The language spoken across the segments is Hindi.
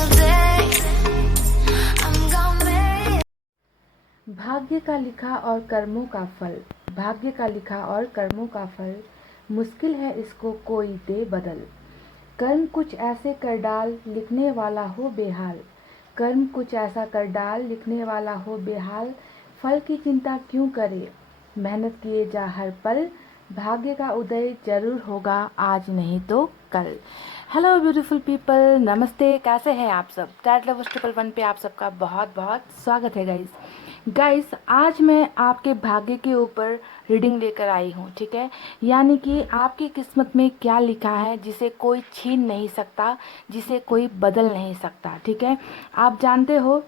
single day. I'm gonna make भाग्य का लिखा और कर्मों का फल, भाग्य का लिखा और कर्मों का फल, मुश्किल है इसको कोई दे बदल। कर्म कुछ ऐसे कर डाल लिखने वाला हो बेहाल, कर्म कुछ ऐसा कर डाल लिखने वाला हो बेहाल। फल की चिंता क्यों करे, मेहनत किए जा हर पल, भाग्य का उदय जरूर होगा आज नहीं तो कल। हेलो ब्यूटीफुल पीपल, नमस्ते, कैसे हैं आप सब। टैट लवर्स 111 पे आप सबका बहुत बहुत स्वागत है गाइस। आज मैं आपके भाग्य के ऊपर रीडिंग लेकर आई हूँ, ठीक है। यानी कि आपकी किस्मत में क्या लिखा है जिसे कोई छीन नहीं सकता, जिसे कोई बदल नहीं सकता, ठीक है। आप जानते हो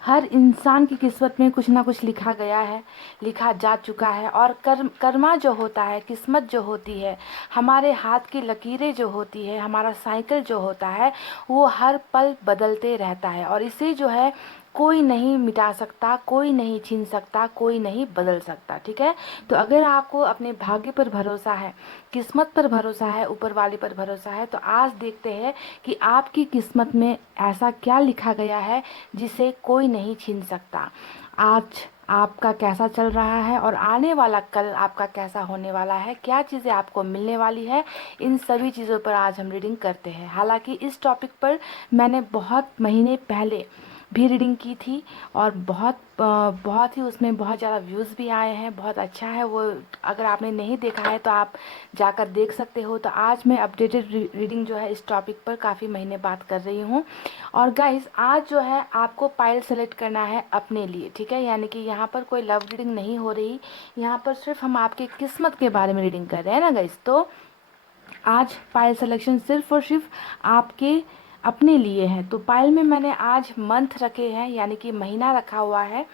हर इंसान की किस्मत में कुछ ना कुछ लिखा गया है, लिखा जा चुका है। और कर्मा जो होता है, किस्मत जो होती है, हमारे हाथ की लकीरें जो होती है, हमारा साइकिल जो होता है, वो हर पल बदलते रहता है। और इसे जो है कोई नहीं मिटा सकता, कोई नहीं छीन सकता, कोई नहीं बदल सकता, ठीक है। तो अगर आपको अपने भाग्य पर भरोसा है, किस्मत पर भरोसा है, ऊपर वाले पर भरोसा है, तो आज देखते हैं कि आपकी किस्मत में ऐसा क्या लिखा गया है जिसे कोई नहीं छीन सकता। आज आपका कैसा चल रहा है और आने वाला कल आपका कैसा होने वाला है, क्या चीज़ें आपको मिलने वाली है, इन सभी चीज़ों पर आज हम रीडिंग करते हैं। हालांकि इस टॉपिक पर मैंने बहुत महीने पहले भी रीडिंग की थी और बहुत ही उसमें बहुत ज़्यादा व्यूज़ भी आए हैं, बहुत अच्छा है वो। अगर आपने नहीं देखा है तो आप जाकर देख सकते हो। तो आज मैं अपडेटेड रीडिंग जो है इस टॉपिक पर काफ़ी महीने बाद कर रही हूँ। और गाइस, आज जो है आपको पाइल सेलेक्ट करना है अपने लिए, ठीक है। यानी कि यहाँ पर कोई लव रीडिंग नहीं हो रही, यहाँ पर सिर्फ हम आपके किस्मत के बारे में रीडिंग कर रहे हैं ना गाइस। तो आज पायल सिलेक्शन सिर्फ और सिर्फ आपके अपने लिए है। तो पायल में मैंने आज मंथ रखे हैं, यानी कि महीना रखा हुआ है,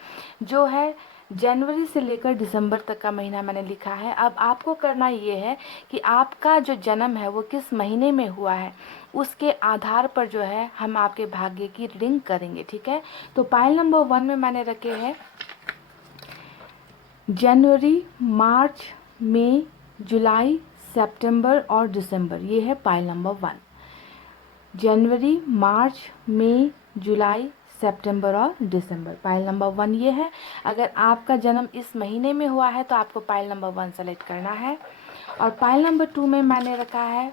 जो है जनवरी से लेकर दिसंबर तक का महीना मैंने लिखा है। अब आपको करना ये है कि आपका जो जन्म है वो किस महीने में हुआ है, उसके आधार पर जो है हम आपके भाग्य की रीडिंग करेंगे, ठीक है। तो पायल नंबर 1 में मैंने रखे हैं जनवरी, मार्च, मई, जुलाई, सितंबर और दिसंबर। ये है पाइल नंबर 1। जनवरी, मार्च, मई, जुलाई, सितंबर और दिसंबर, पाइल नंबर 1 ये है। अगर आपका जन्म इस महीने में हुआ है तो आपको पाइल नंबर 1 सेलेक्ट करना है। और पाइल नंबर 2 में मैंने रखा है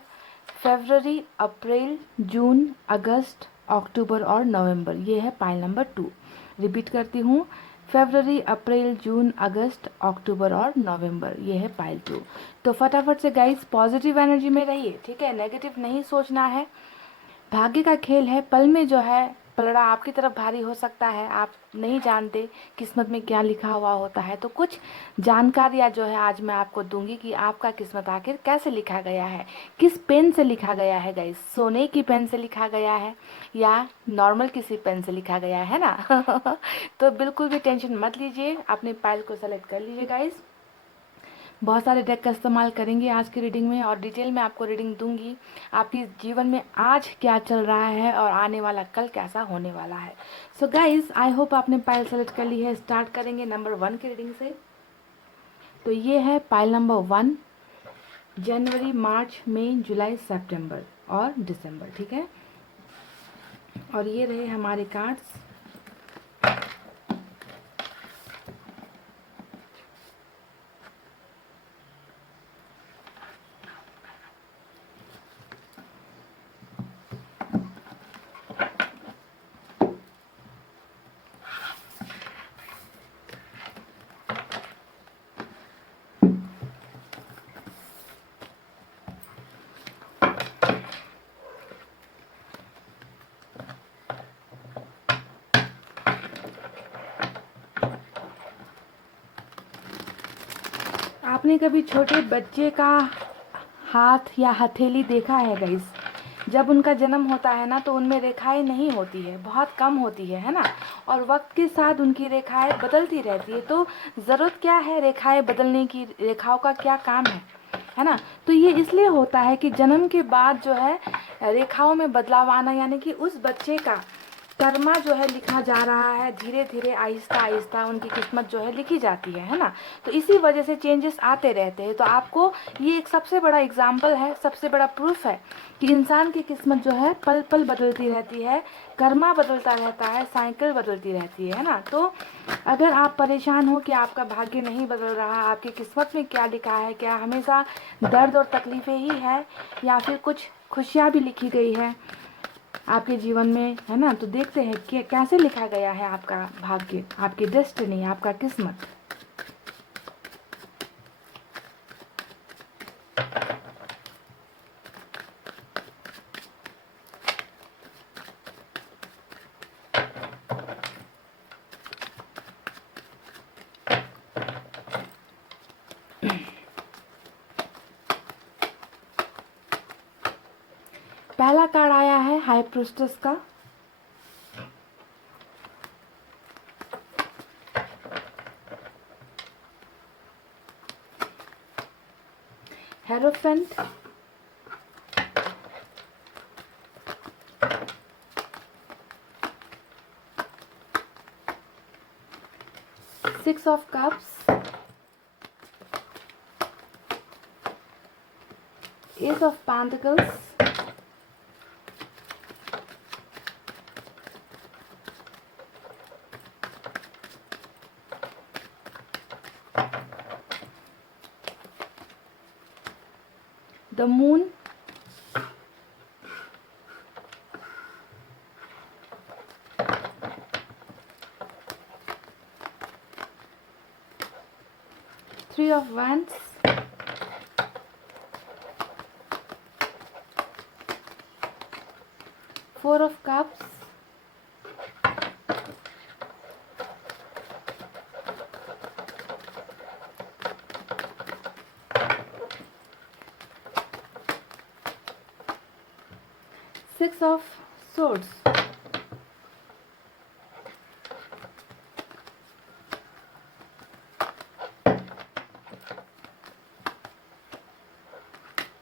फरवरी, अप्रैल, जून, अगस्त, अक्टूबर और नवंबर। ये है पाइल नंबर 2। रिपीट करती हूँ, फरवरी, अप्रैल, जून, अगस्त, अक्टूबर और नवंबर। ये है पाइल 2। तो फटाफट से गाइस पॉजिटिव एनर्जी में रहिए, ठीक है। नेगेटिव नहीं सोचना है। भाग्य का खेल है, पल में जो है पलड़ा आपकी तरफ भारी हो सकता है। आप नहीं जानते किस्मत में क्या लिखा हुआ होता है। तो कुछ जानकारियाँ जो है आज मैं आपको दूंगी कि आपका किस्मत आखिर कैसे लिखा गया है, किस पेन से लिखा गया है गाइस। सोने की पेन से लिखा गया है या नॉर्मल किसी पेन से लिखा गया है ना। तो बिल्कुल भी टेंशन मत लीजिए, अपने पाइल को सेलेक्ट कर लीजिए गाइस। बहुत सारे डेक का इस्तेमाल करेंगे आज की रीडिंग में और डिटेल में आपको रीडिंग दूंगी आपके जीवन में आज क्या चल रहा है और आने वाला कल कैसा होने वाला है। सो गाइज, आई होप आपने पाइल सेलेक्ट कर ली है। स्टार्ट करेंगे नंबर 1 की रीडिंग से। तो ये है पाइल नंबर 1, जनवरी, मार्च, मई, जुलाई, सितंबर और दिसंबर, ठीक है। और ये रहे हमारे कार्ड्स। आपने कभी छोटे बच्चे का हाथ या हथेली देखा है गाइस। जब उनका जन्म होता है ना तो उनमें रेखाएं नहीं होती है, बहुत कम होती है ना। और वक्त के साथ उनकी रेखाएं बदलती रहती है। तो ज़रूरत क्या है रेखाएं बदलने की, रेखाओं का क्या काम है ना। तो ये इसलिए होता है कि जन्म के बाद जो है रेखाओं में बदलाव आना, यानी कि उस बच्चे का कर्मा जो है लिखा जा रहा है, धीरे धीरे आहिस्ता आहिस्ता उनकी किस्मत जो है लिखी जाती है ना। तो इसी वजह से चेंजेस आते रहते हैं। तो आपको ये एक सबसे बड़ा एग्जाम्पल है, सबसे बड़ा प्रूफ है कि इंसान की किस्मत जो है पल पल बदलती रहती है, कर्मा बदलता रहता है, साइकिल बदलती रहती है ना। तो अगर आप परेशान हो कि आपका भाग्य नहीं बदल रहा, आपकी किस्मत में क्या लिखा है, क्या हमेशा दर्द और तकलीफ़ें ही है या फिर कुछ खुशियाँ भी लिखी गई है आपके जीवन में, है ना। तो देखते हैं कि कैसे लिखा गया है आपका भाग्य, आपकी डेस्टिनी, आपका किस्मत। पहला कार्ड आया है हाई प्रीस्टेस का। Hierophant, six of cups, S of pentacles, the moon, three of wands, four of cups, six of swords,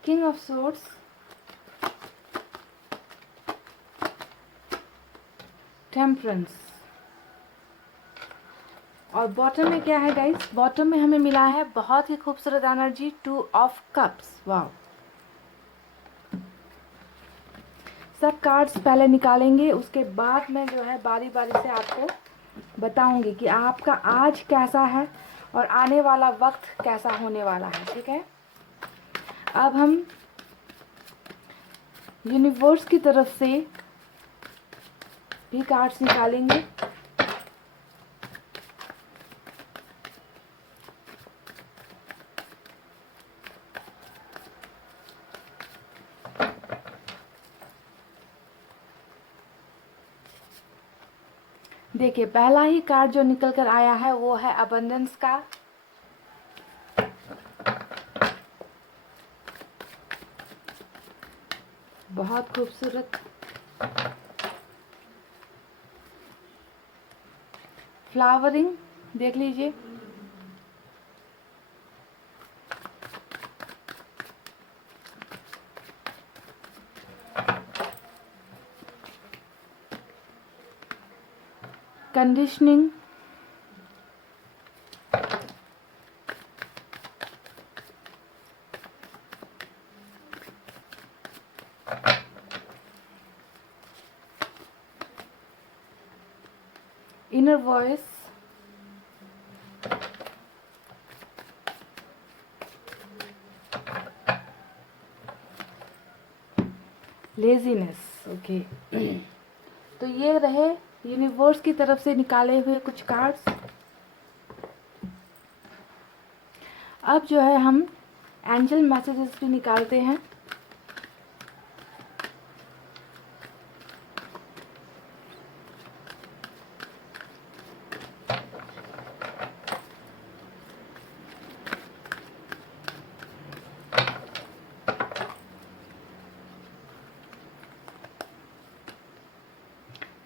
king of swords, temperance. और बॉटम में क्या है गाइस? बॉटम में हमें मिला है बहुत ही खूबसूरत एनर्जी, टू ऑफ कप्स। वाह, सब कार्ड्स पहले निकालेंगे, उसके बाद मैं जो है बारी बारी से आपको बताऊंगी कि आपका आज कैसा है और आने वाला वक्त कैसा होने वाला है। ठीक है, अब हम यूनिवर्स की तरफ से भी कार्ड्स निकालेंगे। देखिए, पहला ही कार्ड जो निकल कर आया है वो है अबंडेंस का। बहुत खूबसूरत। फ्लावरिंग देख लीजिए। Conditioning, inner voice, laziness. Okay, तो ये रहे यूनिवर्स की तरफ से निकाले हुए कुछ कार्ड्स। अब जो है हम एंजल मैसेजेस भी निकालते हैं।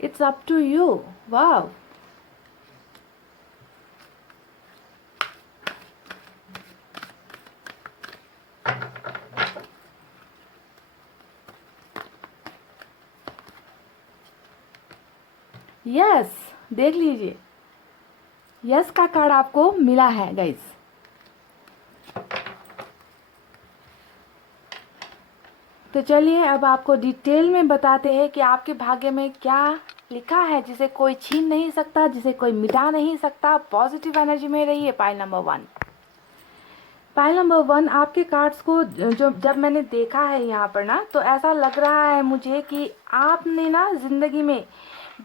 It's up to you. Wow. Yes, देख लीजिए, यस का कार्ड आपको मिला है गाइस। तो चलिए अब आपको डिटेल में बताते हैं कि आपके भाग्य में क्या लिखा है, जिसे कोई छीन नहीं सकता, जिसे कोई मिटा नहीं सकता। पॉजिटिव एनर्जी में रहिए। Pile number 1। पाइल नंबर 1, आपके कार्ड्स को जो जब मैंने देखा है यहाँ पर ना, तो ऐसा लग रहा है मुझे कि आपने ना ज़िंदगी में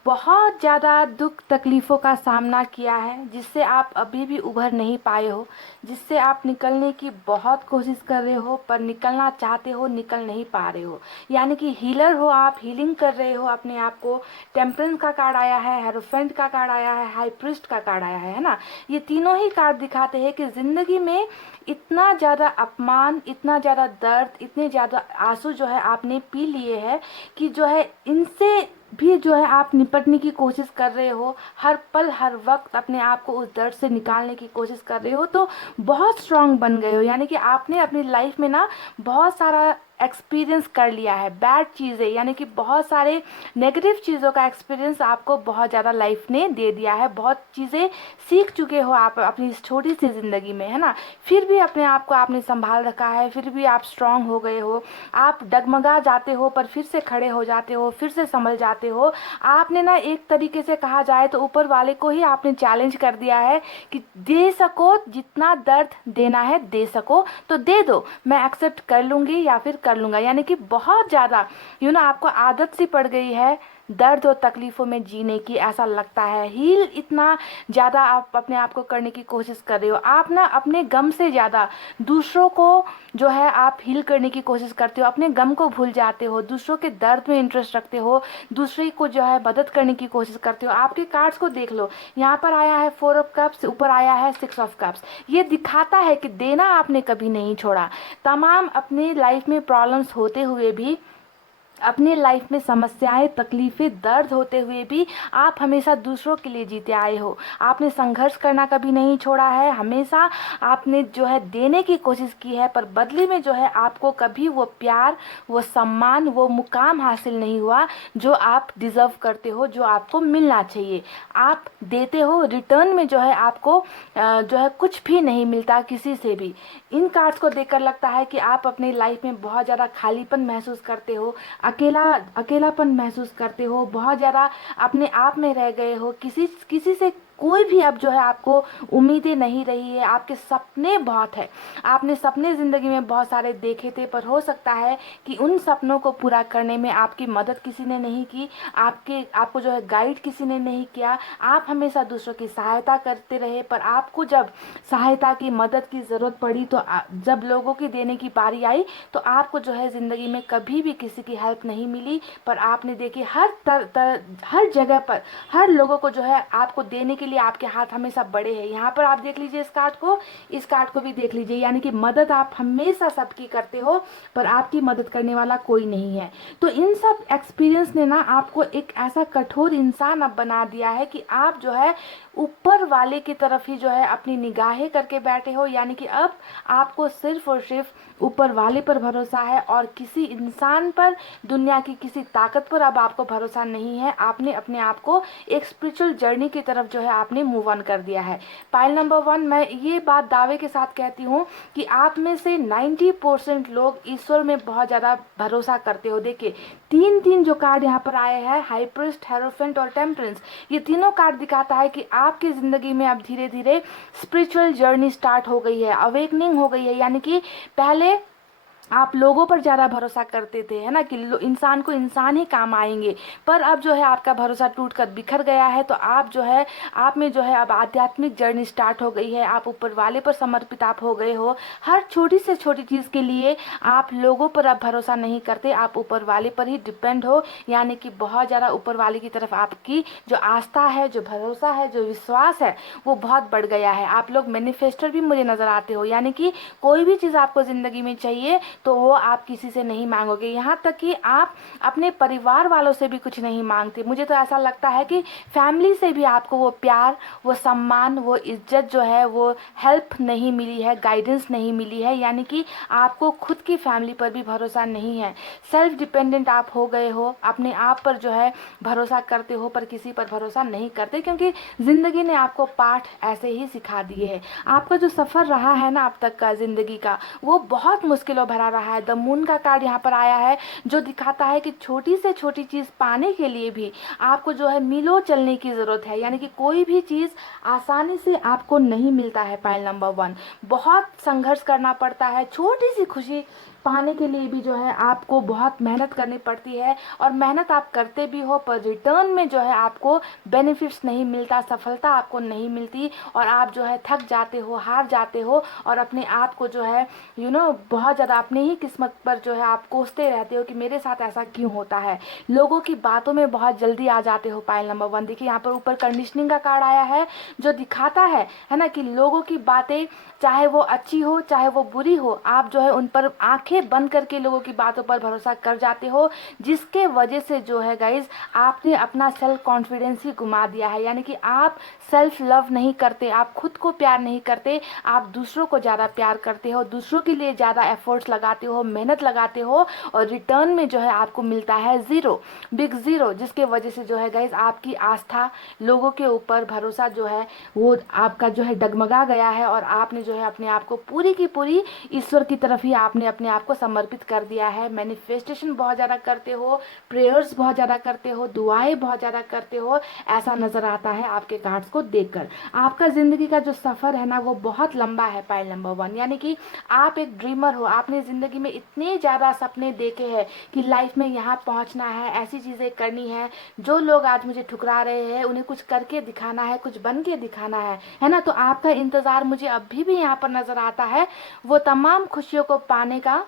बहुत ज़्यादा दुख तकलीफ़ों का सामना किया है, जिससे आप अभी भी उभर नहीं पाए हो, जिससे आप निकलने की बहुत कोशिश कर रहे हो, पर निकलना चाहते हो, निकल नहीं पा रहे हो। यानी कि हीलर हो आप, हीलिंग कर रहे हो अपने आप को। टेम्परेंस का कार्ड आया है, हेरोफेंट का कार्ड आया है, हाई प्रीस्ट का कार्ड आया है ना। ये तीनों ही कार्ड दिखाते हैं कि ज़िंदगी में इतना ज़्यादा अपमान, इतना ज़्यादा दर्द, इतने ज़्यादा आंसू जो है आपने पी लिए हैं कि जो है इनसे भी जो है आप निपटने की कोशिश कर रहे हो। हर पल हर वक्त अपने आप को उस दर्द से निकालने की कोशिश कर रहे हो, तो बहुत स्ट्रांग बन गए हो। यानी कि आपने अपनी लाइफ में ना बहुत सारा एक्सपीरियंस कर लिया है, बैड चीज़ें, यानी कि बहुत सारे नेगेटिव चीज़ों का एक्सपीरियंस आपको बहुत ज़्यादा लाइफ ने दे दिया है। बहुत चीज़ें सीख चुके हो आप अपनी इस छोटी सी ज़िंदगी में, है ना। फिर भी अपने आप को आपने संभाल रखा है, फिर भी आप स्ट्रांग हो गए हो। आप डगमगा जाते हो पर फिर से खड़े हो जाते हो, फिर से संभल जाते हो। आपने ना एक तरीके से कहा जाए तो ऊपर वाले को ही आपने चैलेंज कर दिया है कि दे सको, जितना दर्द देना है दे सको तो दे दो, मैं एक्सेप्ट कर लूँगी या फिर कर लूँगा। यानी कि बहुत ज़्यादा आपको आदत सी पड़ गई है दर्द और तकलीफ़ों में जीने की, ऐसा लगता है। हील इतना ज़्यादा आप अपने आप को करने की कोशिश कर रहे हो। आप ना अपने गम से ज़्यादा दूसरों को जो है आप हील करने की कोशिश करते हो, अपने गम को भूल जाते हो, दूसरों के दर्द में इंटरेस्ट रखते हो, दूसरे को जो है मदद करने की कोशिश करते हो। आपके कार्ड्स को देख लो, यहाँ पर आया है 4 ऑफ कप्स, ऊपर आया है 6 ऑफ कप्स। ये दिखाता है कि देना आपने कभी नहीं छोड़ा। तमाम अपनी लाइफ में प्रॉब्लम्स होते हुए भी, अपने लाइफ में समस्याएं, तकलीफ़ें, दर्द होते हुए भी आप हमेशा दूसरों के लिए जीते आए हो। आपने संघर्ष करना कभी नहीं छोड़ा है, हमेशा आपने जो है देने की कोशिश की है, पर बदले में जो है आपको कभी वो प्यार, वो सम्मान, वो मुकाम हासिल नहीं हुआ जो आप डिज़र्व करते हो, जो आपको मिलना चाहिए। आप देते हो, रिटर्न में जो है आपको जो है कुछ भी नहीं मिलता किसी से भी। इन कार्ड्स को देखकर लगता है कि आप अपनी लाइफ में बहुत ज़्यादा खालीपन महसूस करते हो, अकेलापन महसूस करते हो, बहुत ज़्यादा अपने आप में रह गए हो। किसी से कोई भी अब जो है आपको उम्मीदें नहीं रही है। आपके सपने बहुत है, आपने सपने ज़िंदगी में बहुत सारे देखे थे, पर हो सकता है कि उन सपनों को पूरा करने में आपकी मदद किसी ने नहीं की, आपको जो है गाइड किसी ने नहीं किया। आप हमेशा दूसरों की सहायता करते रहे, पर आपको जब सहायता की, मदद की ज़रूरत पड़ी, तो जब लोगों की देने की बारी आई तो आपको जो है ज़िंदगी में कभी भी किसी की हेल्प नहीं मिली। पर आपने देखी हर जगह पर हर लोगों को जो है आपको देने के लिए आपके हाथ हमेशा बड़े हैं। यहाँ पर आप देख लीजिए इस कार्ड को भी देख लीजिए। यानी कि मदद आप हमेशा सबकी करते हो, पर आपकी मदद करने वाला कोई नहीं है। तो इन सब एक्सपीरियंस ने ना आपको एक ऐसा कठोर इंसान अब बना दिया है कि आप जो है ऊपर वाले की तरफ ही जो है अपनी निगाहें करके बैठे हो। यानी कि अब आपको सिर्फ और सिर्फ ऊपर वाले पर भरोसा है, और किसी इंसान पर, दुनिया की किसी ताकत पर अब आपको भरोसा नहीं है। आपने अपने आप को एक स्पिरिचुअल जर्नी की तरफ जो है आपने मूव ऑन कर दिया है। पाइल नंबर 1, मैं ये बात दावे के साथ कहती हूँ कि आप में से 90% लोग ईश्वर में बहुत ज़्यादा भरोसा करते हो। देखिए तीन जो कार्ड यहाँ पर आए हैं, हाई प्रीस्ट, हेरोफेंट और टेम्परेंस, ये तीनों कार्ड दिखाता है कि आपकी ज़िंदगी में अब धीरे धीरे स्पिरिचुअल जर्नी स्टार्ट हो गई है, अवेकनिंग हो गई है। यानी कि पहले आप लोगों पर ज़्यादा भरोसा करते थे, है ना, कि इंसान को इंसान ही काम आएंगे, पर अब जो है आपका भरोसा टूट कर बिखर गया है। तो आप जो है, आप में जो है अब आध्यात्मिक जर्नी स्टार्ट हो गई है। आप ऊपर वाले पर समर्पित आप हो गए हो। हर छोटी से छोटी चीज़ के लिए आप लोगों पर अब भरोसा नहीं करते, आप ऊपर वाले पर ही डिपेंड हो। यानी कि बहुत ज़्यादा ऊपर वाले की तरफ आपकी जो आस्था है, जो भरोसा है, जो विश्वास है, वो बहुत बढ़ गया है। आप लोग मैनिफेस्टर भी मुझे नज़र आते हो। यानी कि कोई भी चीज़ आपको ज़िंदगी में चाहिए तो वो आप किसी से नहीं मांगोगे। यहाँ तक कि आप अपने परिवार वालों से भी कुछ नहीं मांगते। मुझे तो ऐसा लगता है कि फैमिली से भी आपको वो प्यार, वो सम्मान, वो इज्जत जो है, वो हेल्प नहीं मिली है, गाइडेंस नहीं मिली है। यानी कि आपको खुद की फैमिली पर भी भरोसा नहीं है। सेल्फ डिपेंडेंट आप हो गए हो, अपने आप पर जो है भरोसा करते हो पर किसी पर भरोसा नहीं करते, क्योंकि ज़िंदगी ने आपको पाठ ऐसे ही सिखा दिए हैं। आपका जो सफ़र रहा है ना अब तक का ज़िंदगी का, वो बहुत मुश्किलों भरा रहा है। द मून का कार्ड यहाँ पर आया है जो दिखाता है कि छोटी से छोटी चीज़ पाने के लिए भी आपको जो है मीलों चलने की ज़रूरत है। यानी कि कोई भी चीज़ आसानी से आपको नहीं मिलता है। पाइल नंबर 1, बहुत संघर्ष करना पड़ता है। छोटी सी खुशी पाने के लिए भी जो है आपको बहुत मेहनत करनी पड़ती है, और मेहनत आप करते भी हो पर रिटर्न में जो है आपको बेनिफिट्स नहीं मिलता, सफलता आपको नहीं मिलती, और आप जो है थक जाते हो, हार जाते हो, और अपने आप को जो है बहुत ज़्यादा अपने ही किस्मत पर जो है आप कोसते रहते हो कि मेरे साथ ऐसा क्यों होता है। लोगों की बातों में बहुत जल्दी आ जाते हो। पाइल नंबर 1 देखिए यहाँ पर ऊपर कंडीशनिंग का कार्ड आया है जो दिखाता है ना, कि लोगों की बातें चाहे वो अच्छी हो चाहे वो बुरी हो, आप जो है उन पर आंखें बंद करके लोगों की बातों पर भरोसा कर जाते हो, जिसके वजह से जो है गाइज आपने अपना सेल्फ कॉन्फिडेंस ही घुमा दिया है। यानी कि आप सेल्फ लव नहीं करते, आप खुद को प्यार नहीं करते, आप दूसरों को ज़्यादा प्यार करते हो, दूसरों के लिए ज़्यादा एफर्ट्स लगाते हो, मेहनत लगाते हो, और रिटर्न में जो है आपको मिलता है ज़ीरो, बिग ज़ीरो, जिसके वजह से जो है गाइज आपकी आस्था, लोगों के ऊपर भरोसा जो है वो आपका जो है डगमगा गया है, और आपने जो है अपने आप को पूरी की पूरी ईश्वर की तरफ ही आपने अपने आप को समर्पित कर दिया है। मैनिफेस्टेशन बहुत ज़्यादा करते हो, प्रेयर्स बहुत ज़्यादा करते हो, दुआएं बहुत ज़्यादा करते हो, ऐसा नज़र आता है आपके कार्ड्स को देखकर। आपका ज़िंदगी का जो सफ़र है ना वो बहुत लंबा है। पाइल नंबर 1 यानी कि आप एक ड्रीमर हो। आपने ज़िंदगी में इतने ज़्यादा सपने देखे हैं कि लाइफ में यहाँ पहुँचना है, ऐसी चीज़ें करनी है। जो लोग आज मुझे ठुकरा रहे हैं उन्हें कुछ करके दिखाना है, कुछ बन के दिखाना है ना। तो आपका इंतज़ार मुझे अभी भी यहाँ पर नज़र आता है, वो तमाम खुशियों को पाने का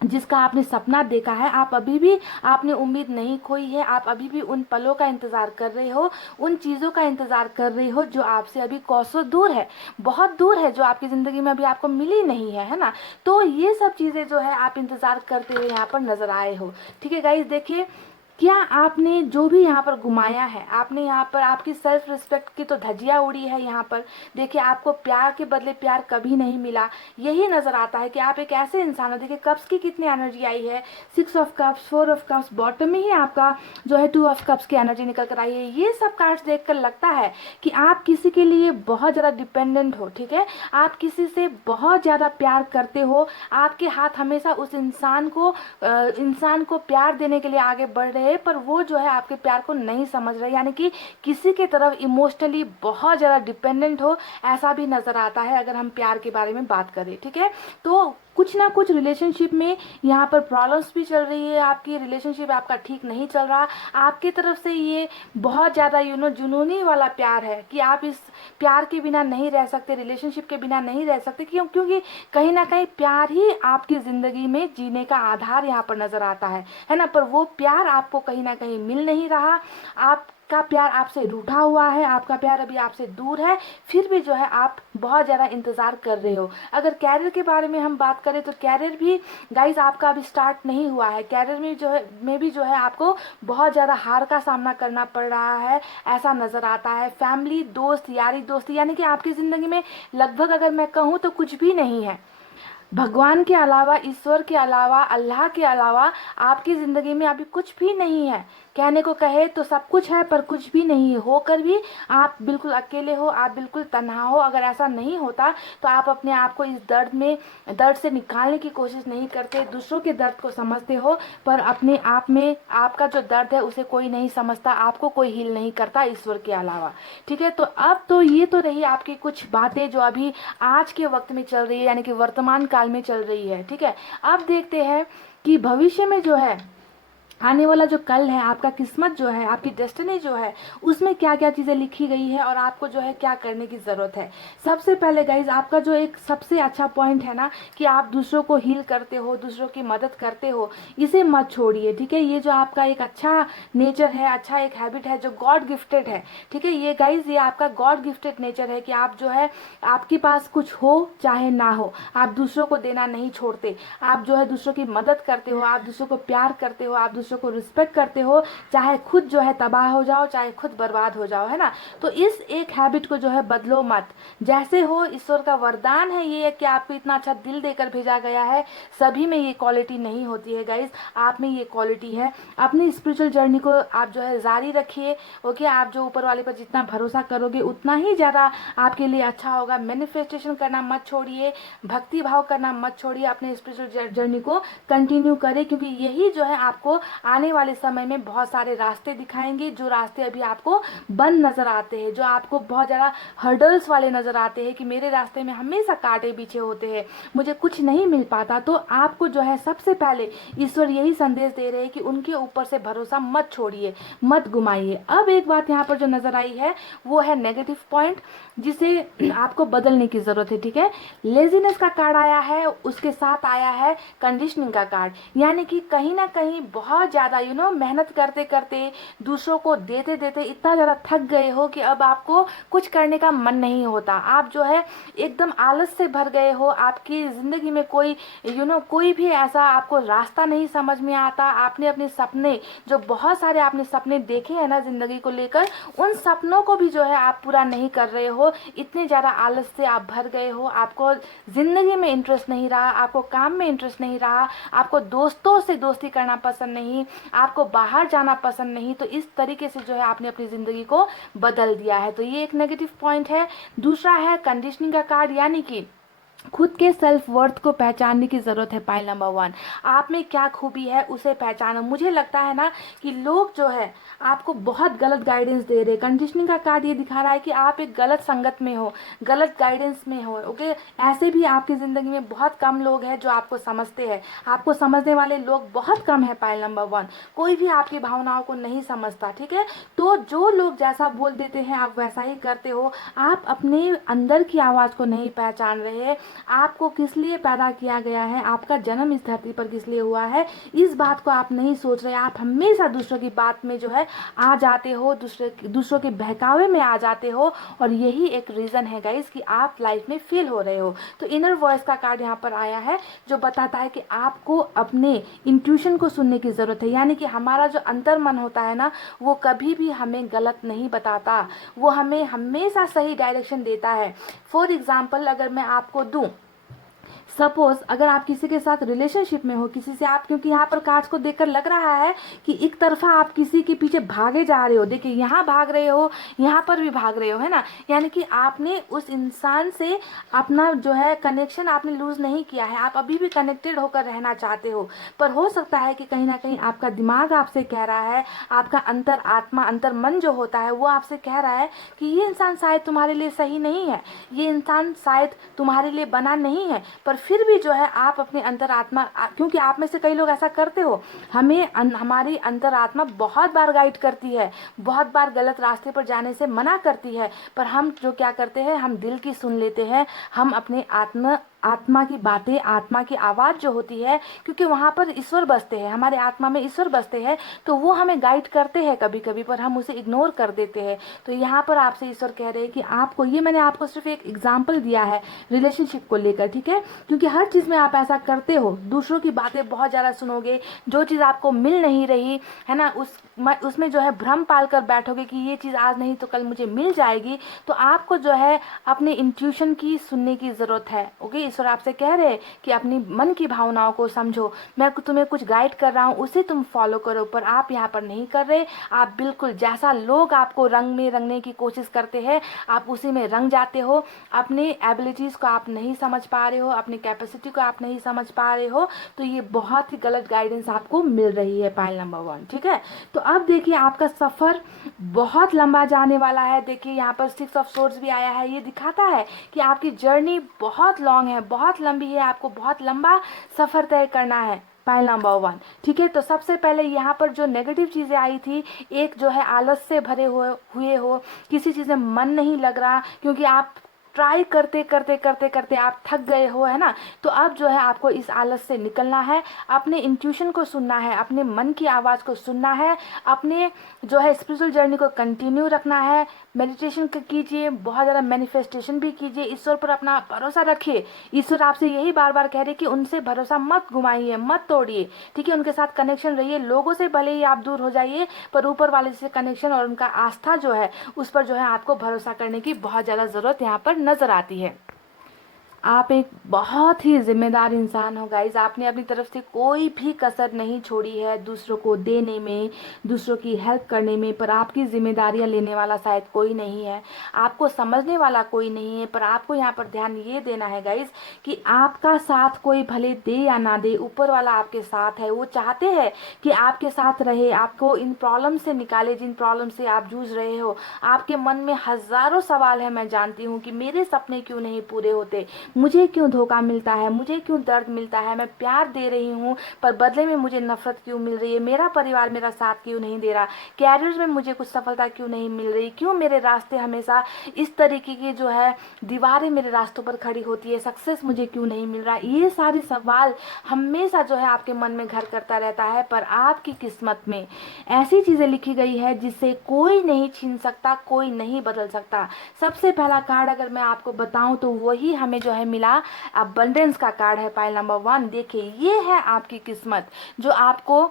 जिसका आपने सपना देखा है। आप अभी भी, आपने उम्मीद नहीं खोई है, आप अभी भी उन पलों का इंतज़ार कर रहे हो, उन चीज़ों का इंतज़ार कर रहे हो जो आपसे अभी कोसों दूर है, बहुत दूर है, जो आपकी ज़िंदगी में अभी आपको मिली नहीं है ना। तो ये सब चीज़ें जो है आप इंतज़ार करते हुए यहाँ पर नज़र आए हो। ठीक है गाइस, देखिए क्या आपने जो भी यहाँ पर घुमाया है, आपने यहाँ पर आपकी सेल्फ रिस्पेक्ट की तो धज्जियाँ उड़ी है। यहाँ पर देखिए आपको प्यार के बदले प्यार कभी नहीं मिला, यही नज़र आता है कि आप एक ऐसे इंसान हो। देखिए कप्स की कितनी एनर्जी आई है, 6 of cups, 4 of cups, bottom में ही आपका जो है 2 ऑफ कप्स की एनर्जी निकल कर आई है। ये सब कार्ड्स देखकर लगता है कि आप किसी के लिए बहुत ज़्यादा डिपेंडेंट हो। ठीक है, आप किसी से बहुत ज़्यादा प्यार करते हो, आपके हाथ हमेशा उस इंसान को प्यार देने के लिए आगे बढ़ रहे हैं, पर वो जो है आपके प्यार को नहीं समझ रहे। यानी कि किसी के तरफ इमोशनली बहुत ज़्यादा डिपेंडेंट हो, ऐसा भी नज़र आता है अगर हम प्यार के बारे में बात करें। ठीक है, तो कुछ ना कुछ रिलेशनशिप में यहाँ पर प्रॉब्लम्स भी चल रही है, आपकी रिलेशनशिप आपका ठीक नहीं चल रहा। आपकी तरफ से ये बहुत ज़्यादा जुनूनी वाला प्यार है कि आप इस प्यार के बिना नहीं रह सकते, रिलेशनशिप के बिना नहीं रह सकते, क्योंकि कहीं ना कहीं प्यार ही आपकी ज़िंदगी में जीने का आधार यहाँ पर नज़र आता है ना। पर वो प्यार आपको कहीं ना कहीं मिल नहीं रहा, आपका प्यार आपसे रूठा हुआ है, आपका प्यार अभी आपसे दूर है, फिर भी जो है आप बहुत ज़्यादा इंतज़ार कर रहे हो। अगर कैरियर के बारे में हम बात करें तो कैरियर भी गाइज आपका अभी स्टार्ट नहीं हुआ है। कैरियर में भी जो है आपको बहुत ज़्यादा हार का सामना करना पड़ रहा है, ऐसा नज़र आता है। फैमिली, दोस्त, यारी दोस्ती, यानी कि आपकी ज़िंदगी में लगभग अगर मैं कहूँ तो कुछ भी नहीं है। भगवान के अलावा, ईश्वर के अलावा, अल्लाह के अलावा आपकी ज़िंदगी में अभी कुछ भी नहीं है। कहने को कहे तो सब कुछ है पर कुछ भी नहीं होकर भी आप बिल्कुल अकेले हो, आप बिल्कुल तन्हा हो। अगर ऐसा नहीं होता तो आप अपने आप को इस दर्द से निकालने की कोशिश नहीं करते, दूसरों के दर्द को समझते हो, पर अपने आप में आपका जो दर्द है उसे कोई नहीं समझता, आपको कोई हील नहीं करता ईश्वर के अलावा। ठीक है, तो अब तो ये तो रही आपकी कुछ बातें जो अभी आज के वक्त में चल रही है, यानी कि वर्तमान काल में चल रही है। ठीक है, अब देखते हैं कि भविष्य में जो है आने वाला जो कल है, आपका किस्मत जो है, आपकी डेस्टिनी जो है, उसमें क्या क्या चीज़ें लिखी गई है और आपको जो है क्या करने की ज़रूरत है। सबसे पहले गाइज, आपका जो एक सबसे अच्छा पॉइंट है ना कि आप दूसरों को हील करते हो, दूसरों की मदद करते हो, इसे मत छोड़िए, ठीक है। ये जो आपका एक अच्छा नेचर है, अच्छा एक हैबिट है जो गॉड गिफ्टेड है, ठीक है। ये गाइज, ये आपका गॉड गिफ्टेड नेचर है कि आप जो है, आपके पास कुछ हो चाहे ना हो, आप दूसरों को देना नहीं छोड़ते, आप जो है दूसरों की मदद करते हो, आप दूसरों को प्यार करते हो, आप दूसरों को रिस्पेक्ट करते हो, चाहे खुद जो है तबाह हो जाओ, चाहे खुद बर्बाद हो जाओ, है ना। तो इस एक हैबिट को जो है बदलो मत। जैसे हो, ईश्वर का वरदान है ये कि आपको इतना अच्छा दिल देकर भेजा गया है। सभी में ये क्वालिटी नहीं होती है गाइज, आप में ये क्वालिटी है। अपनी स्पिरिचुअल जर्नी को आप जो है जारी रखिए, ओके। आप जो ऊपर वाले पर जितना भरोसा करोगे उतना ही ज़्यादा आपके लिए अच्छा होगा। मैनिफेस्टेशन करना मत छोड़िए, भक्ति भाव करना मत छोड़िए, अपने स्पिरिचुअल जर्नी को कंटिन्यू करें, क्योंकि यही जो है आपको आने वाले समय में बहुत सारे रास्ते दिखाएंगे। जो रास्ते अभी आपको बंद नजर आते हैं, जो आपको बहुत ज़्यादा हर्डल्स वाले नजर आते हैं कि मेरे रास्ते में हमेशा कांटे पीछे होते हैं, मुझे कुछ नहीं मिल पाता, तो आपको जो है सबसे पहले ईश्वर यही संदेश दे रहे हैं कि उनके ऊपर से भरोसा मत छोड़िए, मत घुमाइए। अब एक बात यहाँ पर जो नजर आई है वो है नेगेटिव पॉइंट, जिसे आपको बदलने की जरूरत है, ठीक है। लेजीनेस का कार्ड आया है, उसके साथ आया है कंडीशनिंग का कार्ड, यानी कि कहीं ना कहीं बहुत ज़्यादा मेहनत करते करते, दूसरों को देते देते इतना ज़्यादा थक गए हो कि अब आपको कुछ करने का मन नहीं होता। आप जो है एकदम आलस से भर गए हो, आपकी ज़िंदगी में कोई कोई भी ऐसा आपको रास्ता नहीं समझ में आता। आपने अपने सपने, जो बहुत सारे आपने सपने देखे हैं ना ज़िंदगी को लेकर, उन सपनों को भी जो है आप पूरा नहीं कर रहे हो। इतने ज़्यादा आलस से आप भर गए हो, आपको ज़िंदगी में इंटरेस्ट नहीं रहा, आपको काम में इंटरेस्ट नहीं रहा, आपको दोस्तों से दोस्ती करना पसंद नहीं, आपको बाहर जाना पसंद नहीं। तो इस तरीके से जो है आपने अपनी ज़िंदगी को बदल दिया है, तो ये एक नेगेटिव पॉइंट है। दूसरा है कंडीशनिंग का कार्ड, यानी कि खुद के सेल्फ वर्थ को पहचानने की ज़रूरत है। पाइल नंबर 1, आप में क्या खूबी है उसे पहचानो। मुझे लगता है ना कि लोग जो है आपको बहुत गलत गाइडेंस दे रहे हैं। कंडीशनिंग का कार्ड ये दिखा रहा है कि आप एक गलत संगत में हो, गलत गाइडेंस में हो, ओके। ऐसे भी आपकी ज़िंदगी में बहुत कम लोग हैं जो आपको समझते हैं, आपको समझने वाले लोग बहुत कम है। पाइल नंबर 1, कोई भी आपकी भावनाओं को नहीं समझता, ठीक है। तो जो लोग जैसा बोल देते हैं आप वैसा ही करते हो। आप अपने अंदर की आवाज़ को नहीं पहचान रहे, आपको किस लिए पैदा किया गया है, आपका जन्म इस धरती पर किस लिए हुआ है, इस बात को आप नहीं सोच रहे। आप हमेशा दूसरों की बात में जो है आ जाते हो, दूसरों के बहकावे में आ जाते हो, और यही एक रीज़न है गाइस कि आप लाइफ में फेल हो रहे हो। तो इनर वॉइस का कार्ड यहाँ पर आया है जो बताता है कि आपको अपने इंट्यूशन को सुनने की ज़रूरत है, यानी कि हमारा जो अंतर मन होता है ना, वो कभी भी हमें गलत नहीं बताता, वो हमें हमेशा सही डायरेक्शन देता है। फॉर एग्जाम्पल अगर मैं आपको दूं, सपोज अगर आप किसी के साथ रिलेशनशिप में हो, किसी से आप, क्योंकि यहाँ पर कार्ड्स को देखकर लग रहा है कि एक तरफा आप किसी के पीछे भागे जा रहे हो, देखिए यहाँ भाग रहे हो, यहाँ पर भी भाग रहे हो, है ना। यानी कि आपने उस इंसान से अपना जो है कनेक्शन आपने लूज नहीं किया है, आप अभी भी कनेक्टेड होकर रहना चाहते हो। पर हो सकता है कि कहीं ना कहीं आपका दिमाग आपसे कह रहा है, आपका अंतर आत्मा, अंतर मन जो होता है वो आपसे कह रहा है कि ये इंसान शायद तुम्हारे लिए सही नहीं है, ये इंसान शायद तुम्हारे लिए बना नहीं है। पर फिर भी जो है आप अपने अंतरात्मा, क्योंकि आप में से कई लोग ऐसा करते हो, हमें हमारी अंतरात्मा बहुत बार गाइड करती है, बहुत बार गलत रास्ते पर जाने से मना करती है, पर हम जो क्या करते हैं, हम दिल की सुन लेते हैं, हम अपने आत्मा की बातें, आत्मा की आवाज़ जो होती है, क्योंकि वहाँ पर ईश्वर बसते हैं, हमारे आत्मा में ईश्वर बसते हैं, तो वो हमें गाइड करते हैं कभी कभी, पर हम उसे इग्नोर कर देते हैं। तो यहाँ पर आपसे ईश्वर कह रहे हैं कि आपको, ये मैंने आपको सिर्फ एक एग्जाम्पल दिया है रिलेशनशिप को लेकर, ठीक है, क्योंकि हर चीज़ में आप ऐसा करते हो, दूसरों की बातें बहुत ज़्यादा सुनोगे, जो चीज़ आपको मिल नहीं रही है ना, उसमें जो है भ्रम पाल कर बैठोगे कि ये चीज़ आज नहीं तो कल मुझे मिल जाएगी। तो आपको जो है अपने इंट्यूशन की सुनने की ज़रूरत है, ओके। ईश्वर आपसे कह रहे हैं कि अपनी मन की भावनाओं को समझो, मैं तुम्हें कुछ गाइड कर रहा हूँ उसे तुम फॉलो करो, पर आप यहाँ पर नहीं कर रहे। आप बिल्कुल जैसा लोग आपको रंग में रंगने की कोशिश करते हैं आप उसी में रंग जाते हो, अपने एबिलिटीज़ को आप नहीं समझ पा रहे हो, अपनी कैपेसिटी को आप नहीं समझ पा रहे हो। तो ये बहुत ही गलत गाइडेंस आपको मिल रही है, पाइल नंबर 1, ठीक है। तो अब देखिए आपका सफ़र बहुत लंबा जाने वाला है। देखिए यहाँ पर 6 ऑफ सोर्ड्स भी आया है, ये दिखाता है कि आपकी जर्नी बहुत लॉन्ग है, बहुत लंबी है, आपको बहुत लंबा सफ़र तय करना है। Pile number 1। ठीक है, तो सबसे पहले यहाँ पर जो नेगेटिव चीज़ें आई थी, एक जो है आलस से भरे हुए हो, किसी चीज़ में मन नहीं लग रहा क्योंकि आप ट्राई करते करते करते करते आप थक गए हो, है ना। तो अब जो है आपको इस आलस से निकलना है, अपने इंट्यूशन को सुनना है, अपने मन की आवाज़ को सुनना है, अपने जो है स्पिरिचुअल जर्नी को कंटिन्यू रखना है। मेडिटेशन कीजिए, बहुत ज़्यादा मैनिफेस्टेशन भी कीजिए, ईश्वर पर अपना भरोसा रखिए। ईश्वर आपसे यही बार बार कह रहे कि उनसे भरोसा मत घुमाइए, मत तोड़िए। ठीक है, उनके साथ कनेक्शन रहिए। लोगों से भले ही आप दूर हो जाइए, पर ऊपर वाले से कनेक्शन और उनका आस्था जो है उस पर जो है आपको भरोसा करने की बहुत ज़्यादा ज़रूरत यहाँ पर नज़र आती है। आप एक बहुत ही जिम्मेदार इंसान हो गाइज। आपने अपनी तरफ से कोई भी कसर नहीं छोड़ी है दूसरों को देने में, दूसरों की हेल्प करने में, पर आपकी जिम्मेदारियां लेने वाला शायद कोई नहीं है, आपको समझने वाला कोई नहीं है। पर आपको यहाँ पर ध्यान ये देना है गाइज कि आपका साथ कोई भले दे या ना दे, ऊपर वाला आपके साथ है। वो चाहते हैं कि आपके साथ रहे, आपको इन प्रॉब्लम से निकाले जिन प्रॉब्लम से आप जूझ रहे हो। आपके मन में हजारों सवाल है, मैं जानती हूँ कि मेरे सपने क्यों नहीं पूरे होते, मुझे क्यों धोखा मिलता है, मुझे क्यों दर्द मिलता है, मैं प्यार दे रही हूँ पर बदले में मुझे नफरत क्यों मिल रही है, मेरा परिवार मेरा साथ क्यों नहीं दे रहा, कैरियर में मुझे कुछ सफलता क्यों नहीं मिल रही, क्यों मेरे रास्ते हमेशा इस तरीके की जो है दीवारें मेरे रास्तों पर खड़ी होती है, सक्सेस मुझे क्यों नहीं मिल रहा। ये सारे सवाल हमेशा जो है आपके मन में घर करता रहता है। पर आपकी किस्मत में ऐसी चीज़ें लिखी गई है जिससे कोई नहीं छीन सकता, कोई नहीं बदल सकता। सबसे पहला कार्ड अगर मैं आपको बताऊं तो वही हमें जो है मिला, अबंडेंस का कार्ड है, पाइल नंबर 1। देखिए, ये है आपकी किस्मत जो आपको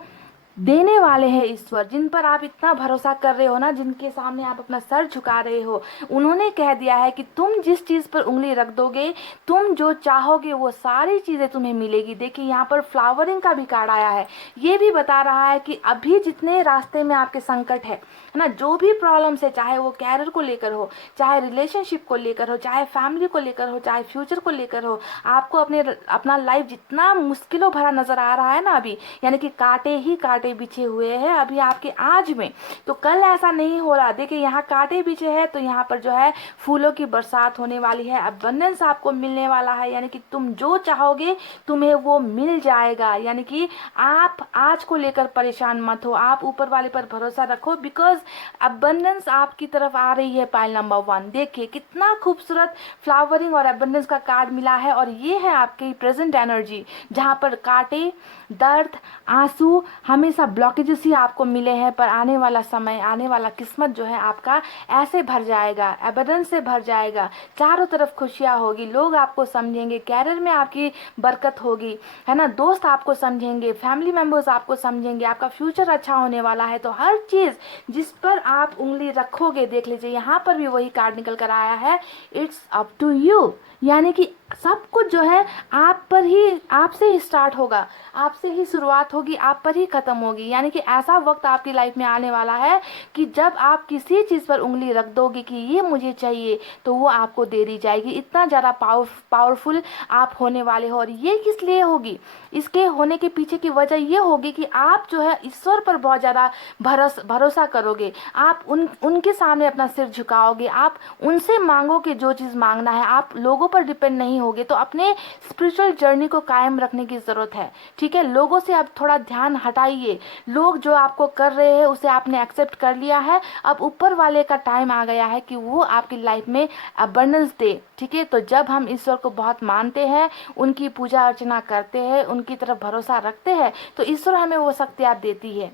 देने वाले हैं ईश्वर, जिन पर आप इतना भरोसा कर रहे हो ना, जिनके सामने आप अपना सर झुका रहे हो। उन्होंने कह दिया है कि तुम जिस चीज़ पर उंगली रख दोगे, तुम जो चाहोगे वो सारी चीज़ें तुम्हें मिलेगी। देखिए, यहाँ पर फ्लावरिंग का भी कार्ड आया है। ये भी बता रहा है कि अभी जितने रास्ते में आपके संकट है ना, जो भी प्रॉब्लम्स है, चाहे वो कैरियर को लेकर हो, चाहे रिलेशनशिप को लेकर हो, चाहे फैमिली को लेकर हो, चाहे फ्यूचर को लेकर हो, आपको अपना लाइफ जितना मुश्किलों भरा नजर आ रहा है ना अभी, यानी कि कांटे ही कांटे बिछे हुए हैं अभी आपके आज में, तो कल ऐसा नहीं हो रहा। देखिए, यहाँ कांटे बिछे हैं तो यहाँ पर जो है फूलों की बरसात होने वाली है, अबंडेंस आपको मिलने वाला है, यानी कि तुम जो चाहोगे तुम्हें वो मिल जाएगा। यानी कि आप आज को लेकर परेशान मत हो, आप ऊपर वाले पर भरोसा रखो, बिकॉज अबंडेंस आपकी तरफ आ रही है। पाइल नंबर 1, देखिए कितना खूबसूरत फ्लावरिंग और अबंडेंस का कार्ड मिला है। और ये है आपकी प्रेजेंट एनर्जी, जहाँ पर कांटे, दर्द, आंसू, हमेशा ब्लॉकेजेस ही आपको मिले हैं। पर आने वाला समय, आने वाला किस्मत जो है आपका ऐसे भर जाएगा, एबंडेंस से भर जाएगा, चारों तरफ खुशियाँ होगी, लोग आपको समझेंगे, कैरियर में आपकी बरकत होगी, है ना, दोस्त आपको समझेंगे, फैमिली मेंबर्स आपको समझेंगे, आपका फ्यूचर अच्छा होने वाला है। तो हर चीज़ जिस पर आप उंगली रखोगे, देख लीजिए यहाँ पर भी वही कार्ड निकल कर आया है, इट्स अप टू यू। यानी कि सब कुछ जो है आप पर ही, आपसे ही स्टार्ट होगा, आपसे ही शुरुआत होगी, आप पर ही खत्म होगी। यानी कि ऐसा वक्त आपकी लाइफ में आने वाला है कि जब आप किसी चीज़ पर उंगली रख दोगे कि ये मुझे चाहिए, तो वो आपको दे दी जाएगी। इतना ज़्यादा पावरफुल आप होने वाले हो। और ये किस लिए होगी, इसके होने के पीछे की वजह ये होगी कि आप जो है ईश्वर पर बहुत ज़्यादा भरोसा करोगे, आप उनके सामने अपना सिर झुकाओगे, आप उनसे मांगोगे जो चीज़ मांगना है, आप लोगों पर डिपेंड नहीं होगे। तो अपने स्पिरिचुअल जर्नी को कायम रखने की ज़रूरत है। ठीक है, लोगों से अब थोड़ा ध्यान हटाइए। लोग जो आपको कर रहे हैं उसे आपने एक्सेप्ट कर लिया है, अब ऊपर वाले का टाइम आ गया है कि वो आपकी लाइफ में अबंडेंस दे। ठीक है, तो जब हम ईश्वर को बहुत मानते हैं, उनकी पूजा अर्चना करते हैं, उनकी तरफ भरोसा रखते हैं, तो ईश्वर हमें वो शक्तियाँ देती है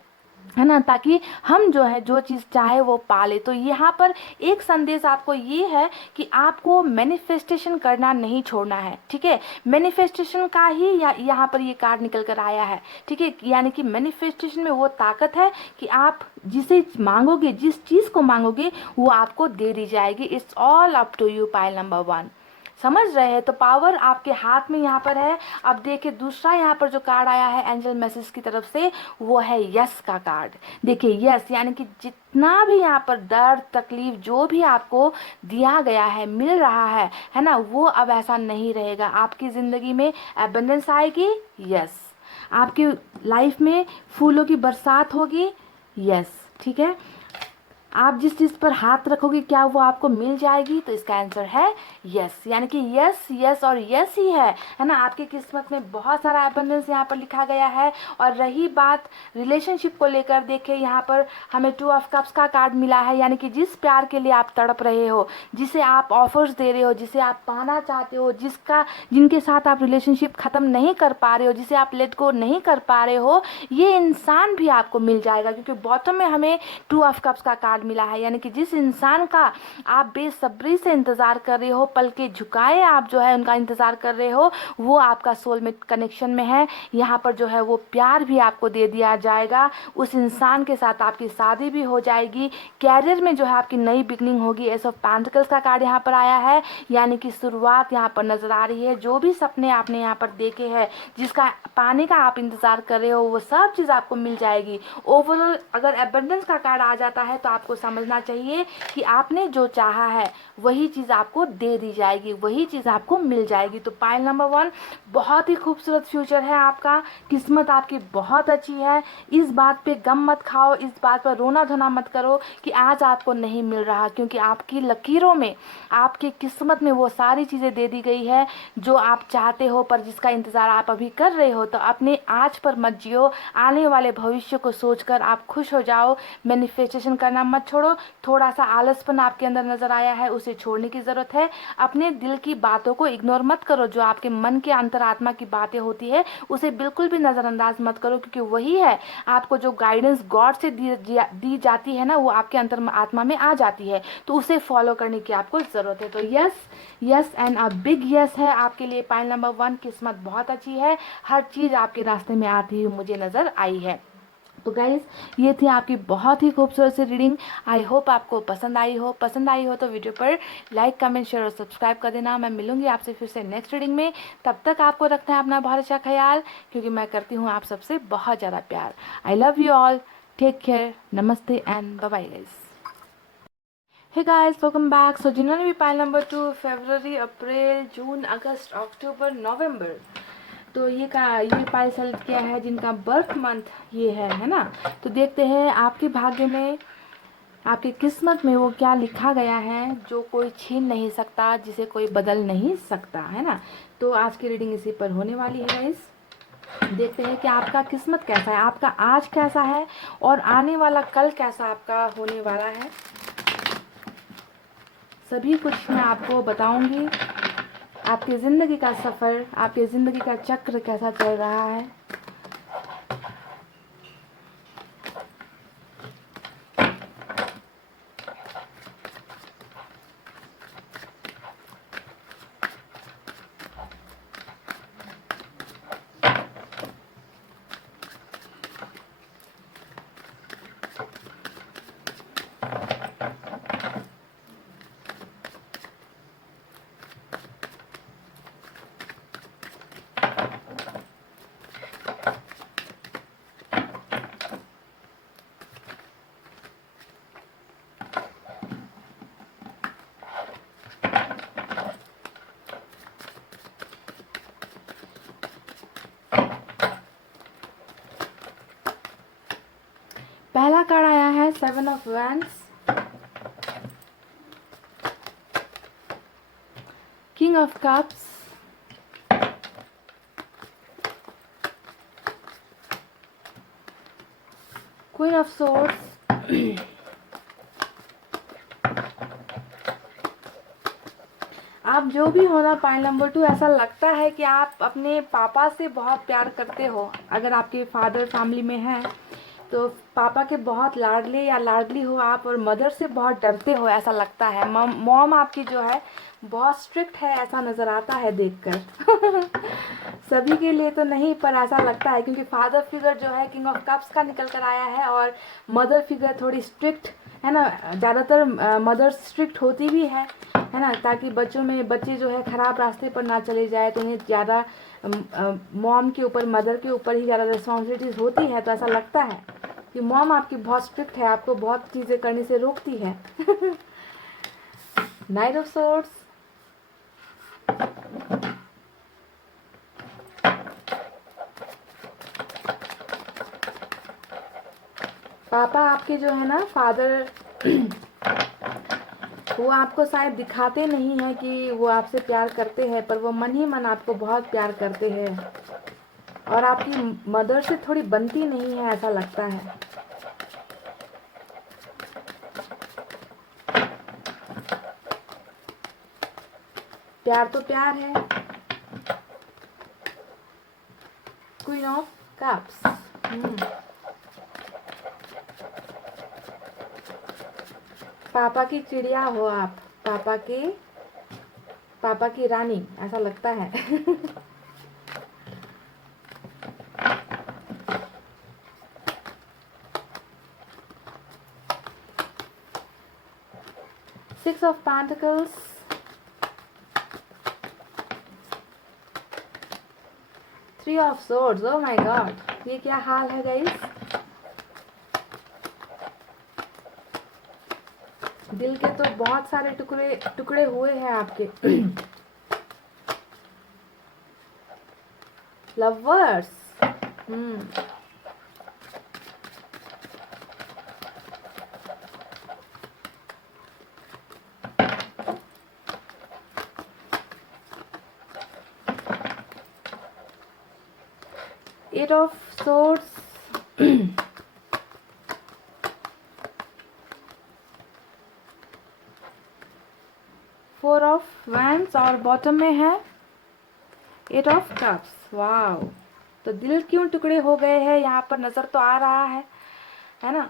ना, ताकि हम जो है जो चीज़ चाहे वो पाले। तो यहाँ पर एक संदेश आपको ये है कि आपको मैनिफेस्टेशन करना नहीं छोड़ना है। ठीक है, मैनिफेस्टेशन का ही यहाँ पर ये कार्ड निकल कर आया है। ठीक है, यानी कि मैनिफेस्टेशन में वो ताकत है कि आप जिसे मांगोगे, जिस चीज़ को मांगोगे वो आपको दे दी जाएगी। It's all up to you, pile number 1। समझ रहे हैं, तो पावर आपके हाथ में यहाँ पर है। अब देखिए दूसरा यहाँ पर जो कार्ड आया है एंजल मैसेज की तरफ से, वो है यस का कार्ड। देखिए यस, यानी कि जितना भी यहाँ पर दर्द, तकलीफ जो भी आपको दिया गया है, मिल रहा है ना, वो अब ऐसा नहीं रहेगा। आपकी ज़िंदगी में एबंडेंस आएगी, यस। आपकी लाइफ में फूलों की बरसात होगी, यस। ठीक है, आप जिस चीज़ पर हाथ रखोगे क्या वो आपको मिल जाएगी? तो इसका आंसर है यस, यानी कि यस, यस और यस ही है ना। आपकी किस्मत में बहुत सारा एबंडेंस यहाँ पर लिखा गया है। और रही बात रिलेशनशिप को लेकर, देखिए यहाँ पर हमें 2 ऑफ कप्स का कार्ड मिला है, यानी कि जिस प्यार के लिए आप तड़प रहे हो, जिसे आप ऑफर्स दे रहे हो, जिसे आप पाना चाहते हो, जिनके साथ आप रिलेशनशिप ख़त्म नहीं कर पा रहे हो, जिसे आप लेट गो नहीं कर पा रहे हो, ये इंसान भी आपको मिल जाएगा। क्योंकि बॉटम में हमें 2 ऑफ कप्स का कार्ड मिला है, यानी कि जिस इंसान का आप बेसब्री से इंतज़ार कर रहे हो, पल के झुकाए आप जो है उनका इंतज़ार कर रहे हो, वो आपका सोलमेट कनेक्शन में है। यहाँ पर जो है वो प्यार भी आपको दे दिया जाएगा, उस इंसान के साथ आपकी शादी भी हो जाएगी, कैरियर में जो है आपकी नई बिगनिंग होगी। एस ऑफ पेंटिकल्स का कार्ड यहाँ पर आया है, यानी कि शुरुआत यहाँ पर नज़र आ रही है। जो भी सपने आपने यहाँ पर देखे हैं, जिसका पाने का आप इंतज़ार कर रहे हो, वो सब चीज़ आपको मिल जाएगी। ओवरऑल अगर एबंडेंस का कार्ड आ जाता है तो आपको समझना चाहिए कि आपने जो चाहा है वही चीज़ आपको दे दी जाएगी, वही चीज़ आपको मिल जाएगी। तो पाइल नंबर 1, बहुत ही खूबसूरत फ्यूचर है आपका, किस्मत आपकी बहुत अच्छी है। इस बात पे गम मत खाओ, इस बात पर रोना धोना मत करो कि आज आपको नहीं मिल रहा, क्योंकि आपकी लकीरों में, आपकी किस्मत में वो सारी चीज़ें दे दी गई है जो आप चाहते हो, पर जिसका इंतज़ार आप अभी कर रहे हो। तो अपने आज पर मत जियो, आने वाले भविष्य को सोचकर आप खुश हो जाओ। मैनिफेस्टेशन करना मत छोड़ो। थोड़ा सा आलसपन आपके अंदर नज़र आया है, उसे छोड़ने की ज़रूरत है। अपने दिल की बातों को इग्नोर मत करो, जो आपके मन के अंतरात्मा की बातें होती है उसे बिल्कुल भी नज़रअंदाज मत करो, क्योंकि वही है आपको जो गाइडेंस गॉड से दी जाती है ना, वो आपके अंतर आत्मा में आ जाती है, तो उसे फॉलो करने की आपको ज़रूरत है। तो yes, yes and a big yes है आपके लिए पाइल नंबर 1। किस्मत बहुत अच्छी है, हर चीज़ आपके रास्ते में आती हुई मुझे नज़र आई है। तो गाइज़, ये थी आपकी बहुत ही खूबसूरत सी रीडिंग। आई होप आपको पसंद आई हो तो वीडियो पर लाइक, कमेंट, शेयर और सब्सक्राइब कर देना। मैं मिलूंगी आपसे फिर से नेक्स्ट रीडिंग में। तब तक आपको रखना है अपना बहुत अच्छा ख्याल, क्योंकि मैं करती हूँ आप सबसे बहुत ज़्यादा प्यार। I love you all, take care, नमस्ते and bye bye guys. Hey guys, welcome back. So जिन्होंने भी पाइल नंबर 2 फरवरी, अप्रैल, जून, अगस्त, अक्टूबर, नवंबर, तो ये पाइल सेलेक्ट किया है जिनका बर्थ मंथ ये है ना। तो देखते हैं आपके भाग्य में, आपकी किस्मत में वो क्या लिखा गया है जो कोई छीन नहीं सकता, जिसे कोई बदल नहीं सकता, है ना। तो आज की रीडिंग इसी पर होने वाली है गाइस। देखते हैं कि आपका किस्मत कैसा है, आपका आज कैसा है और आने वाला कल कैसा आपका होने वाला है। सभी कुछ मैं आपको बताऊंगी। आपकी ज़िंदगी का सफ़र, आपकी ज़िंदगी का चक्र कैसा चल रहा है। पहला कार्ड आया है 7 of wands, king of cups, queen of swords, आप जो भी हो ना पाइल नंबर 2, ऐसा लगता है कि आप अपने पापा से बहुत प्यार करते हो। अगर आपके फादर फैमिली में है तो पापा के बहुत लाडले या लाडली हो आप, और मदर से बहुत डरते हो ऐसा लगता है। मॉम आपकी जो है बहुत स्ट्रिक्ट है, ऐसा नज़र आता है देखकर। सभी के लिए तो नहीं, पर ऐसा लगता है, क्योंकि फादर फिगर जो है किंग ऑफ कप्स का निकल कर आया है, और मदर फिगर थोड़ी स्ट्रिक्ट है ना। ज़्यादातर मदर स्ट्रिक्ट होती भी है ना, ताकि बच्चे जो है ख़राब रास्ते पर ना चले जाए। तो इन्हें ज़्यादा मॉम के ऊपर, मदर के ऊपर ही ज़्यादा रिस्पॉन्सिबिलिटीज़ होती है। तो ऐसा लगता है कि मॉम आपकी बहुत स्ट्रिक्ट है, आपको बहुत चीज़ें करने से रोकती है। नाइट ऑफ सोर्ड्स, पापा आपके जो है ना, फादर वो आपको शायद दिखाते नहीं हैं कि वो आपसे प्यार करते हैं, पर वो मन ही मन आपको बहुत प्यार करते हैं और आपकी मदर से थोड़ी बनती नहीं है, ऐसा लगता है। प्यार तो प्यार है। Queen of cups. पापा की चिड़िया हो आप, पापा की रानी, ऐसा लगता है। Six of Pentacles, Three of Swords. Oh my God, ये क्या हाल है गाइस? दिल के तो बहुत सारे टुकड़े हुए हैं आपके। Lovers. Eight of Swords, Four of Wands और बॉटम में है Eight of Cups. वाओ, तो दिल क्यों टुकड़े हो गए हैं यहाँ पर नजर तो आ रहा है ना।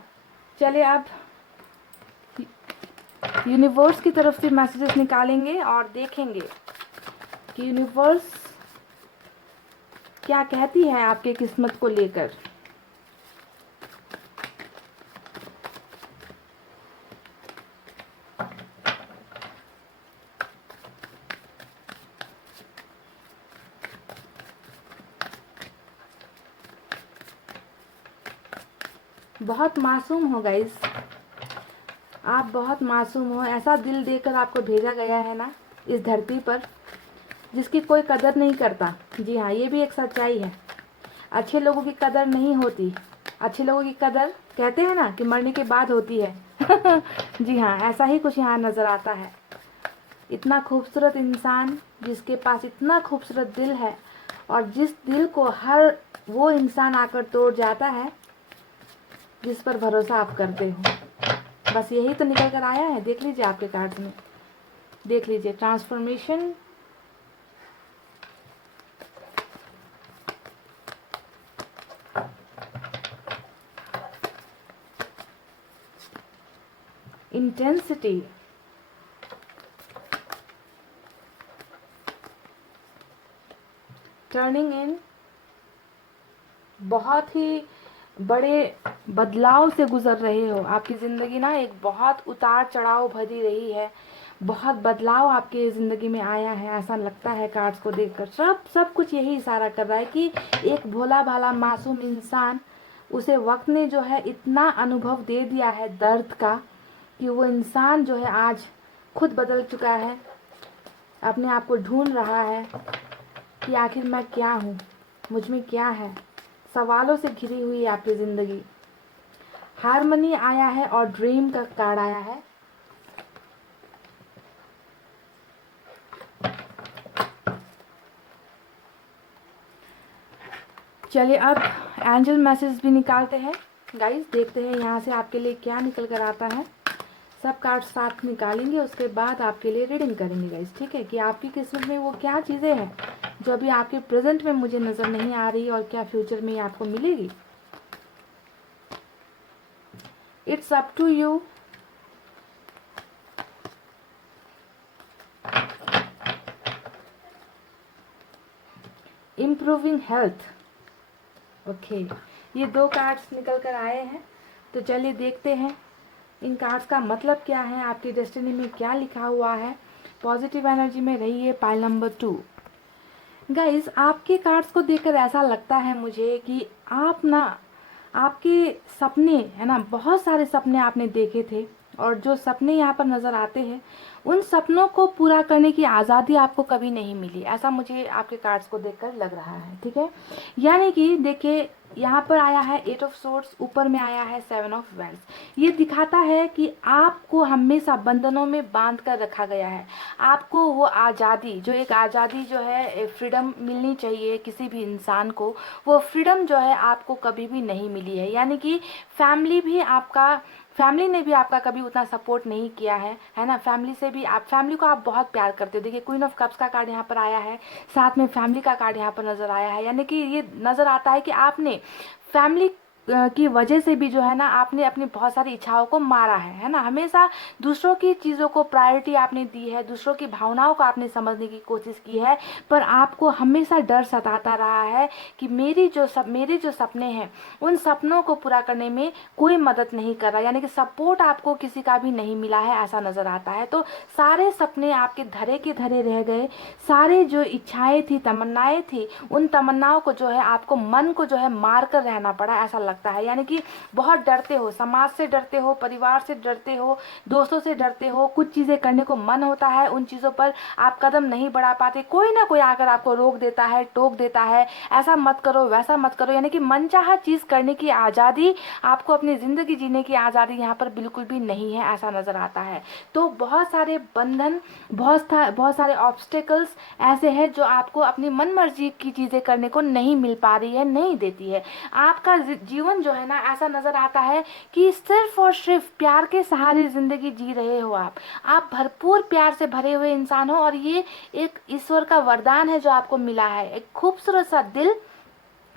चलिए अब यूनिवर्स की तरफ से मैसेजेस निकालेंगे और देखेंगे कि यूनिवर्स क्या कहती है आपके किस्मत को लेकर। बहुत मासूम हो गाइस, आप बहुत मासूम हो। ऐसा दिल देकर आपको भेजा गया है ना इस धरती पर, जिसकी कोई कदर नहीं करता। जी हाँ, ये भी एक सच्चाई है। अच्छे लोगों की कदर नहीं होती। अच्छे लोगों की कदर कहते हैं ना कि मरने के बाद होती है। जी हाँ, ऐसा ही कुछ यहाँ नज़र आता है। इतना खूबसूरत इंसान जिसके पास इतना खूबसूरत दिल है और जिस दिल को हर वो इंसान आकर तोड़ जाता है जिस पर भरोसा आप करते हो। बस यही तो निकल कर आया है। देख लीजिए आपके कार्ड्स में, देख लीजिए ट्रांसफॉर्मेशन, इंटेंसिटी, टर्निंग इन। बहुत ही बड़े बदलाव से गुजर रहे हो। आपकी ज़िंदगी ना एक बहुत उतार चढ़ाव भरी रही है। बहुत बदलाव आपके ज़िंदगी में आया है, ऐसा लगता है कार्ड्स को देखकर। सब कुछ यही इशारा कर रहा है कि एक भोला भाला मासूम इंसान, उसे वक्त ने जो है इतना अनुभव दे दिया है दर्द का कि वो इंसान जो है आज खुद बदल चुका है। अपने आप को ढूंढ रहा है कि आखिर मैं क्या हूँ, मुझ में क्या है। सवालों से घिरी हुई है आपकी ज़िंदगी। हारमनी आया है और ड्रीम का कार्ड आया है। चलिए अब एंजल मैसेज भी निकालते हैं गाइस, देखते हैं यहाँ से आपके लिए क्या निकल कर आता है। सब कार्ड साथ निकालेंगे, उसके बाद आपके लिए रीडिंग करेंगे गाइस, ठीक है, कि आपकी किस्मत में वो क्या चीज़ें हैं जो अभी आपके प्रेजेंट में मुझे नज़र नहीं आ रही और क्या फ्यूचर में आपको मिलेगी। It's up to you. Improving health. Okay, ये दो कार्ड्स निकल कर आए हैं, तो चलिए देखते हैं इन कार्ड्स का मतलब क्या है, आपकी डेस्टिनी में क्या लिखा हुआ है। पॉजिटिव एनर्जी में रहिए। पाइल नंबर 2 गाइस, आपके कार्ड्स को देखकर ऐसा लगता है मुझे कि आप ना, आपके सपने है ना, बहुत सारे सपने आपने देखे थे और जो सपने यहाँ पर नज़र आते हैं उन सपनों को पूरा करने की आज़ादी आपको कभी नहीं मिली, ऐसा मुझे आपके कार्ड्स को देखकर लग रहा है, ठीक है। यानी कि देखिए यहाँ पर आया है 8 ऑफ सोर्ड्स, ऊपर में आया है 7 ऑफ वैंड्स। ये दिखाता है कि आपको हमेशा बंधनों में बांध कर रखा गया है। आपको वो आज़ादी, जो एक आज़ादी जो है, फ्रीडम मिलनी चाहिए किसी भी इंसान को, वो फ्रीडम जो है आपको कभी भी नहीं मिली है। यानी कि फैमिली ने भी आपका कभी उतना सपोर्ट नहीं किया है ना। फैमिली को आप बहुत प्यार करते हो। देखिए क्वीन ऑफ कप्स का कार्ड यहाँ पर आया है, साथ में फैमिली का कार्ड यहाँ पर नज़र आया है। यानी कि ये नज़र आता है कि आपने फैमिली की वजह से भी जो है ना, आपने अपनी बहुत सारी इच्छाओं को मारा है ना। हमेशा दूसरों की चीज़ों को प्रायोरिटी आपने दी है, दूसरों की भावनाओं को आपने समझने की कोशिश की है, पर आपको हमेशा डर सताता रहा है कि मेरे जो सपने हैं, उन सपनों को पूरा करने में कोई मदद नहीं कर रहा। यानी कि सपोर्ट आपको किसी का भी नहीं मिला है, ऐसा नज़र आता है। तो सारे सपने आपके धरे के धरे रह गए। सारे जो इच्छाएं थी, तमन्नाएं थी, उन तमन्नाओं को जो है आपको मन को जो है मार कर रहना पड़ा, ऐसा लगता है। यानी कि बहुत डरते हो, समाज से डरते हो, परिवार से डरते हो, दोस्तों से डरते हो। कुछ चीज़ें करने को मन होता है, उन चीज़ों पर आप कदम नहीं बढ़ा पाते। कोई ना कोई आकर आपको रोक देता है, टोक देता है, ऐसा मत करो, वैसा मत करो। यानी कि मनचाहा चीज़ करने की आज़ादी, आपको अपनी ज़िंदगी जीने की आज़ादी यहाँ पर बिल्कुल भी नहीं है, ऐसा नज़र आता है। तो बहुत सारे बंधन, बहुत सारे ऑब्स्टेकल्स ऐसे हैं जो आपको अपनी मन मर्जी की चीज़ें करने को नहीं मिल पा रही है, नहीं देती है। आपका जीवन जो है ना, ऐसा नज़र आता है कि सिर्फ और सिर्फ प्यार के सहारे ज़िंदगी जी रहे हो आप भरपूर प्यार से भरे हुए इंसान हो, और ये एक ईश्वर का वरदान है जो आपको मिला है। एक खूबसूरत सा दिल,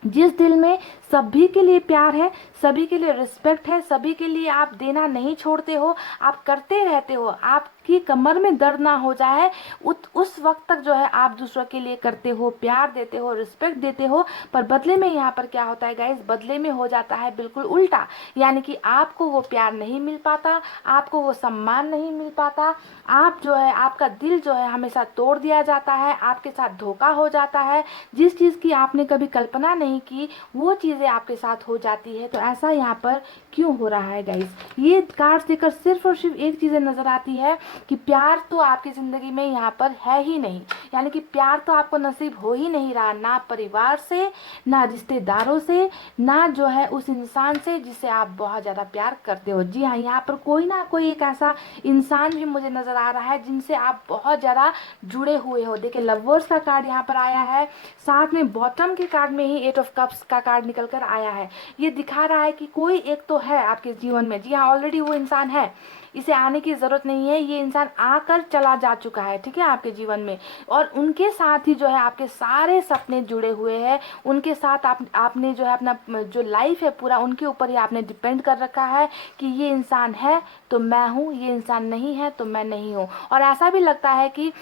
जिस दिल में सभी के लिए प्यार है, सभी के लिए रिस्पेक्ट है, सभी के लिए आप देना नहीं छोड़ते हो, आप करते रहते हो। आपकी कमर में दर्द ना हो जाए उस वक्त तक जो है आप दूसरों के लिए करते हो, प्यार देते हो, रिस्पेक्ट देते हो। पर बदले में यहाँ पर क्या होता है गाइस, बदले में हो जाता है बिल्कुल उल्टा। यानी कि आपको वो प्यार नहीं मिल पाता, आपको वो सम्मान नहीं मिल पाता। आप जो है, आपका दिल जो है हमेशा तोड़ दिया जाता है, आपके साथ धोखा हो जाता है। जिस चीज़ की आपने कभी कल्पना नहीं की, वो चीज़ें आपके साथ हो जाती है। तो ऐसा यहाँ पर क्यों हो रहा है गाइस? ये कार्ड्स देखकर सिर्फ और सिर्फ एक चीज़ें नज़र आती है कि प्यार तो आपकी ज़िंदगी में यहाँ पर है ही नहीं। यानी कि प्यार तो आपको नसीब हो ही नहीं रहा, ना परिवार से, ना रिश्तेदारों से, ना जो है उस इंसान से जिससे आप बहुत ज़्यादा प्यार करते हो। जी हाँ, यहाँ पर कोई ना कोई एक ऐसा इंसान भी मुझे नज़र आ रहा है जिनसे आप बहुत ज़्यादा जुड़े हुए हो। देखिए लवर्स का कार्ड यहाँ पर आया है, साथ में बॉटम के कार्ड में ही 8 ऑफ कप्स का कार्ड निकल कर आया है। ये दिखा रहा है कि कोई एक तो है आपके जीवन में। जी हाँ, ऑलरेडी वो इंसान है, इसे आने की ज़रूरत नहीं है। ये इंसान आकर चला जा चुका है, ठीक है, आपके जीवन में। और उनके साथ ही जो है आपके सारे सपने जुड़े हुए हैं। उनके साथ आपने जो है अपना जो लाइफ है पूरा उनके ऊपर ही आपने डिपेंड कर रखा है कि ये इंसान है तो मैं हूँ, ये इंसान नहीं है तो मैं नहीं हूँ। और ऐसा भी लगता है कि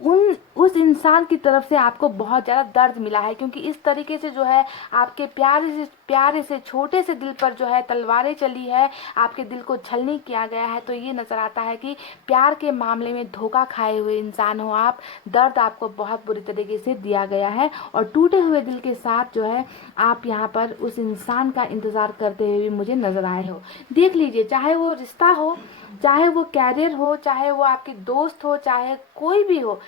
उस इंसान की तरफ से आपको बहुत ज़्यादा दर्द मिला है, क्योंकि इस तरीके से जो है आपके प्यारे से छोटे से दिल पर जो है तलवारें चली है, आपके दिल को छलनी किया गया है। तो ये नज़र आता है कि प्यार के मामले में धोखा खाए हुए इंसान हो आप, दर्द आपको बहुत बुरी तरीके से दिया गया है, और टूटे हुए दिल के साथ जो है आप यहाँ पर उस इंसान का इंतज़ार करते हुए भी मुझे नज़र आए हो। देख लीजिए, चाहे वो रिश्ता हो, चाहे वो कैरियर हो, चाहे वो आपके दोस्त हो, चाहे कोई भी हो,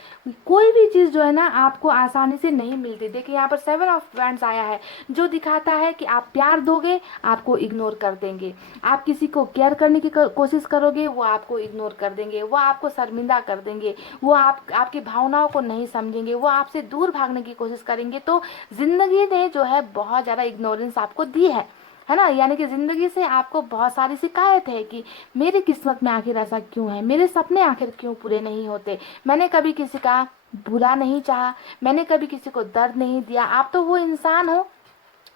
कोई भी चीज़ जो है ना आपको आसानी से नहीं मिलती। देखिए यहाँ पर 7 ऑफ वैंड्स आया है, जो दिखाता है कि आप प्यार दोगे, आपको इग्नोर कर देंगे। आप किसी को केयर करने की कोशिश करोगे, वो आपको इग्नोर कर देंगे, वो आपको शर्मिंदा कर देंगे, वो आपकी भावनाओं को नहीं समझेंगे, वो आपसे दूर भागने की कोशिश करेंगे। तो ज़िंदगी ने जो है बहुत ज़्यादा इग्नोरेंस आपको दी है ना। यानी कि ज़िंदगी से आपको बहुत सारी शिकायत है कि मेरी किस्मत में आखिर ऐसा क्यों है, मेरे सपने आखिर क्यों पूरे नहीं होते, मैंने कभी किसी का बुरा नहीं चाहा, मैंने कभी किसी को दर्द नहीं दिया। आप तो वो इंसान हो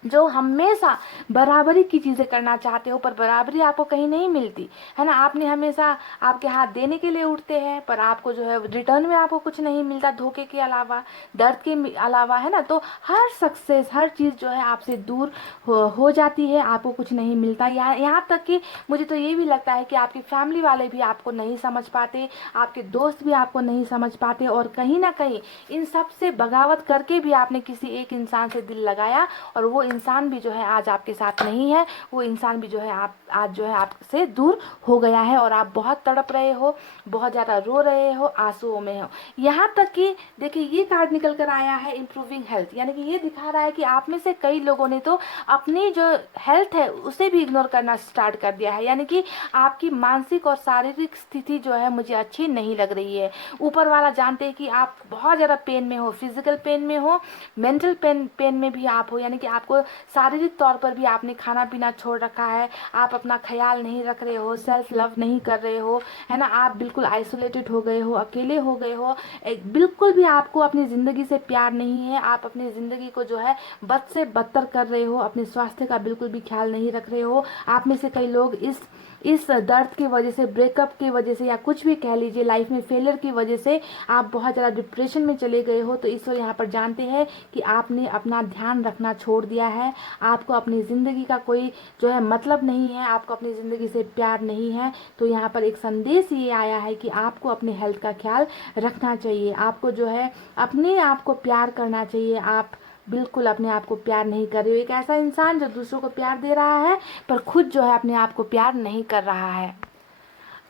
जो हमेशा बराबरी की चीज़ें करना चाहते हो, पर बराबरी आपको कहीं नहीं मिलती, है ना। आपने हमेशा, आपके हाथ देने के लिए उठते हैं, पर आपको जो है रिटर्न में आपको कुछ नहीं मिलता, धोखे के अलावा, दर्द के अलावा, है ना। तो हर सक्सेस, हर चीज़ जो है आपसे दूर हो जाती है, आपको कुछ नहीं मिलता। यहाँ तक कि मुझे तो ये भी लगता है कि आपकी फैमिली वाले भी आपको नहीं समझ पाते, आपके दोस्त भी आपको नहीं समझ पाते, और कहीं ना कहीं इन सब से बगावत करके भी आपने किसी एक इंसान से दिल लगाया, और वो इंसान भी जो है आज आपके साथ नहीं है, वो इंसान भी जो है आप आज जो है आपसे दूर हो गया है और आप बहुत तड़प रहे हो, बहुत ज़्यादा रो रहे हो, आंसुओं में हो। यहाँ तक कि देखिए ये कार्ड निकल कर आया है इम्प्रूविंग हेल्थ, यानी कि ये दिखा रहा है कि आप में से कई लोगों ने तो अपनी जो हेल्थ है उसे भी इग्नोर करना स्टार्ट कर दिया है, यानी कि आपकी मानसिक और शारीरिक स्थिति जो है मुझे अच्छी नहीं लग रही है। ऊपर वाला जानते हैं कि आप बहुत ज़्यादा पेन में हो, फिजिकल पेन में हो, मेंटल पेन में भी आप हो, यानी कि आपको शारीरिक तौर पर भी आपने खाना पीना छोड़ रखा है, आप अपना ख्याल नहीं रख रहे हो, सेल्फ लव नहीं कर रहे हो, है ना, आप बिल्कुल आइसोलेटेड हो गए हो, अकेले हो गए हो, बिल्कुल भी आपको अपनी ज़िंदगी से प्यार नहीं है, आप अपनी ज़िंदगी को जो है बद से बदतर कर रहे हो, अपने स्वास्थ्य का बिल्कुल भी ख्याल नहीं रख रहे हो। आप में से कई लोग इस दर्द की वजह से, ब्रेकअप की वजह से, या कुछ भी कह लीजिए लाइफ में फेलियर की वजह से आप बहुत ज़्यादा डिप्रेशन में चले गए हो। तो ईश्वर यहाँ पर जानते हैं कि आपने अपना ध्यान रखना छोड़ दिया है, आपको अपनी ज़िंदगी का कोई जो है मतलब नहीं है, आपको अपनी ज़िंदगी से प्यार नहीं है। तो यहाँ पर एक संदेश ये आया है कि आपको अपने हेल्थ का ख्याल रखना चाहिए, आपको जो है अपने आप को प्यार करना चाहिए। आप बिल्कुल अपने आप को प्यार नहीं कर रहे हो, एक ऐसा इंसान जो दूसरों को प्यार दे रहा है पर खुद जो है अपने आप को प्यार नहीं कर रहा है।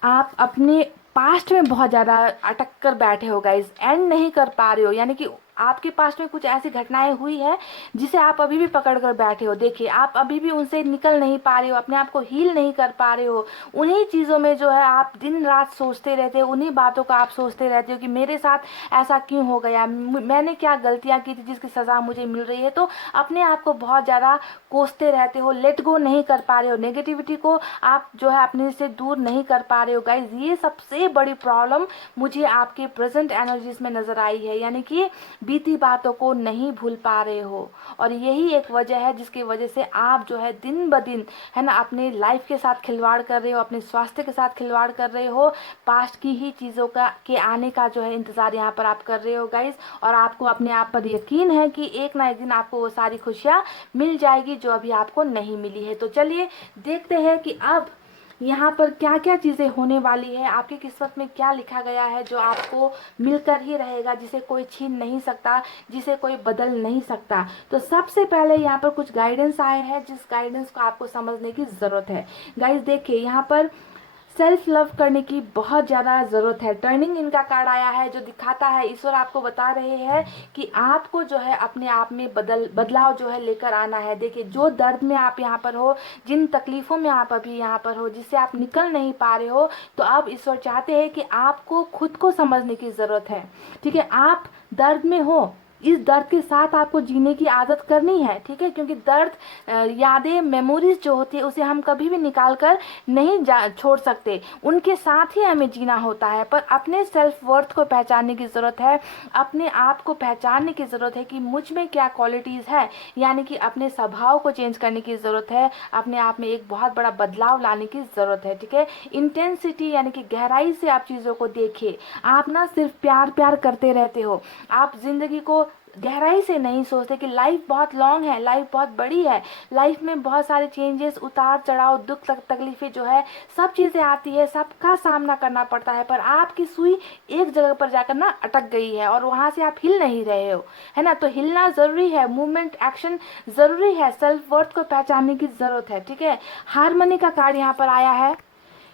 आप अपने पास्ट में बहुत ज़्यादा अटक कर बैठे हो गाइस, एंड नहीं कर पा रहे हो, यानी कि आपके पास्ट में कुछ ऐसी घटनाएं हुई है जिसे आप अभी भी पकड़ कर बैठे हो। देखिए आप अभी भी उनसे निकल नहीं पा रहे हो, अपने आप को हील नहीं कर पा रहे हो, उन्हीं चीज़ों में जो है आप दिन रात सोचते रहते हो, उन्हीं बातों का आप सोचते रहते हो कि मेरे साथ ऐसा क्यों हो गया, मैंने क्या गलतियाँ की थी जिसकी सज़ा मुझे मिल रही है। तो अपने आप को बहुत ज़्यादा कोसते रहते हो, लेट गो नहीं कर पा रहे हो, नेगेटिविटी को आप जो है अपने से दूर नहीं कर पा रहे हो गाइज। ये सबसे बड़ी प्रॉब्लम मुझे आपके प्रेजेंट एनर्जीज में नज़र आई है, यानी कि बीती बातों को नहीं भूल पा रहे हो। और यही एक वजह है जिसकी वजह से आप जो है दिन ब दिन, है ना, अपने लाइफ के साथ खिलवाड़ कर रहे हो, अपने स्वास्थ्य के साथ खिलवाड़ कर रहे हो, पास्ट की ही चीज़ों का के आने का जो है इंतज़ार यहाँ पर आप कर रहे हो गाइस। और आपको अपने आप पर यकीन है कि एक ना एक दिन आपको वो सारी खुशियाँ मिल जाएगी जो अभी आपको नहीं मिली है। तो चलिए देखते हैं कि अब यहाँ पर क्या क्या चीज़ें होने वाली है, आपकी किस्मत में क्या लिखा गया है जो आपको मिलकर ही रहेगा, जिसे कोई छीन नहीं सकता, जिसे कोई बदल नहीं सकता। तो सबसे पहले यहाँ पर कुछ गाइडेंस आए हैं जिस गाइडेंस को आपको समझने की ज़रूरत है। गाइस देखिए यहाँ पर सेल्फ लव करने की बहुत ज़्यादा ज़रूरत है। टर्निंग इनका कार्ड आया है जो दिखाता है, ईश्वर आपको बता रहे हैं कि आपको जो है अपने आप में बदलाव जो है लेकर आना है। देखिए जो दर्द में आप यहाँ पर हो, जिन तकलीफ़ों में आप अभी यहाँ पर हो, जिससे आप निकल नहीं पा रहे हो, तो अब ईश्वर चाहते हैं कि आपको खुद को समझने की ज़रूरत है। ठीक है, आप दर्द में हो, इस दर्द के साथ आपको जीने की आदत करनी है। ठीक है, क्योंकि दर्द, यादें, मेमोरीज जो होती है उसे हम कभी भी निकाल कर नहीं छोड़ सकते, उनके साथ ही हमें जीना होता है। पर अपने सेल्फ वर्थ को पहचानने की ज़रूरत है, अपने आप को पहचानने की ज़रूरत है कि मुझ में क्या क्वालिटीज़ है, यानी कि अपने स्वभाव को चेंज करने की ज़रूरत है, अपने आप में एक बहुत बड़ा बदलाव लाने की ज़रूरत है। ठीक है, इंटेंसिटी यानी कि गहराई से आप चीज़ों को देखिए। आप ना सिर्फ प्यार प्यार करते रहते हो, आप ज़िंदगी को गहराई से नहीं सोचते कि लाइफ बहुत लॉन्ग है, लाइफ बहुत बड़ी है, लाइफ में बहुत सारे चेंजेस, उतार चढ़ाव, दुख तकलीफें जो है सब चीज़ें आती है, सबका सामना करना पड़ता है। पर आपकी सुई एक जगह पर जाकर ना अटक गई है और वहाँ से आप हिल नहीं रहे हो, है ना। तो हिलना ज़रूरी है, मूवमेंट, एक्शन ज़रूरी है, सेल्फ वर्थ को पहचानने की ज़रूरत है। ठीक है, हारमोनी का कार्ड यहाँ पर आया है।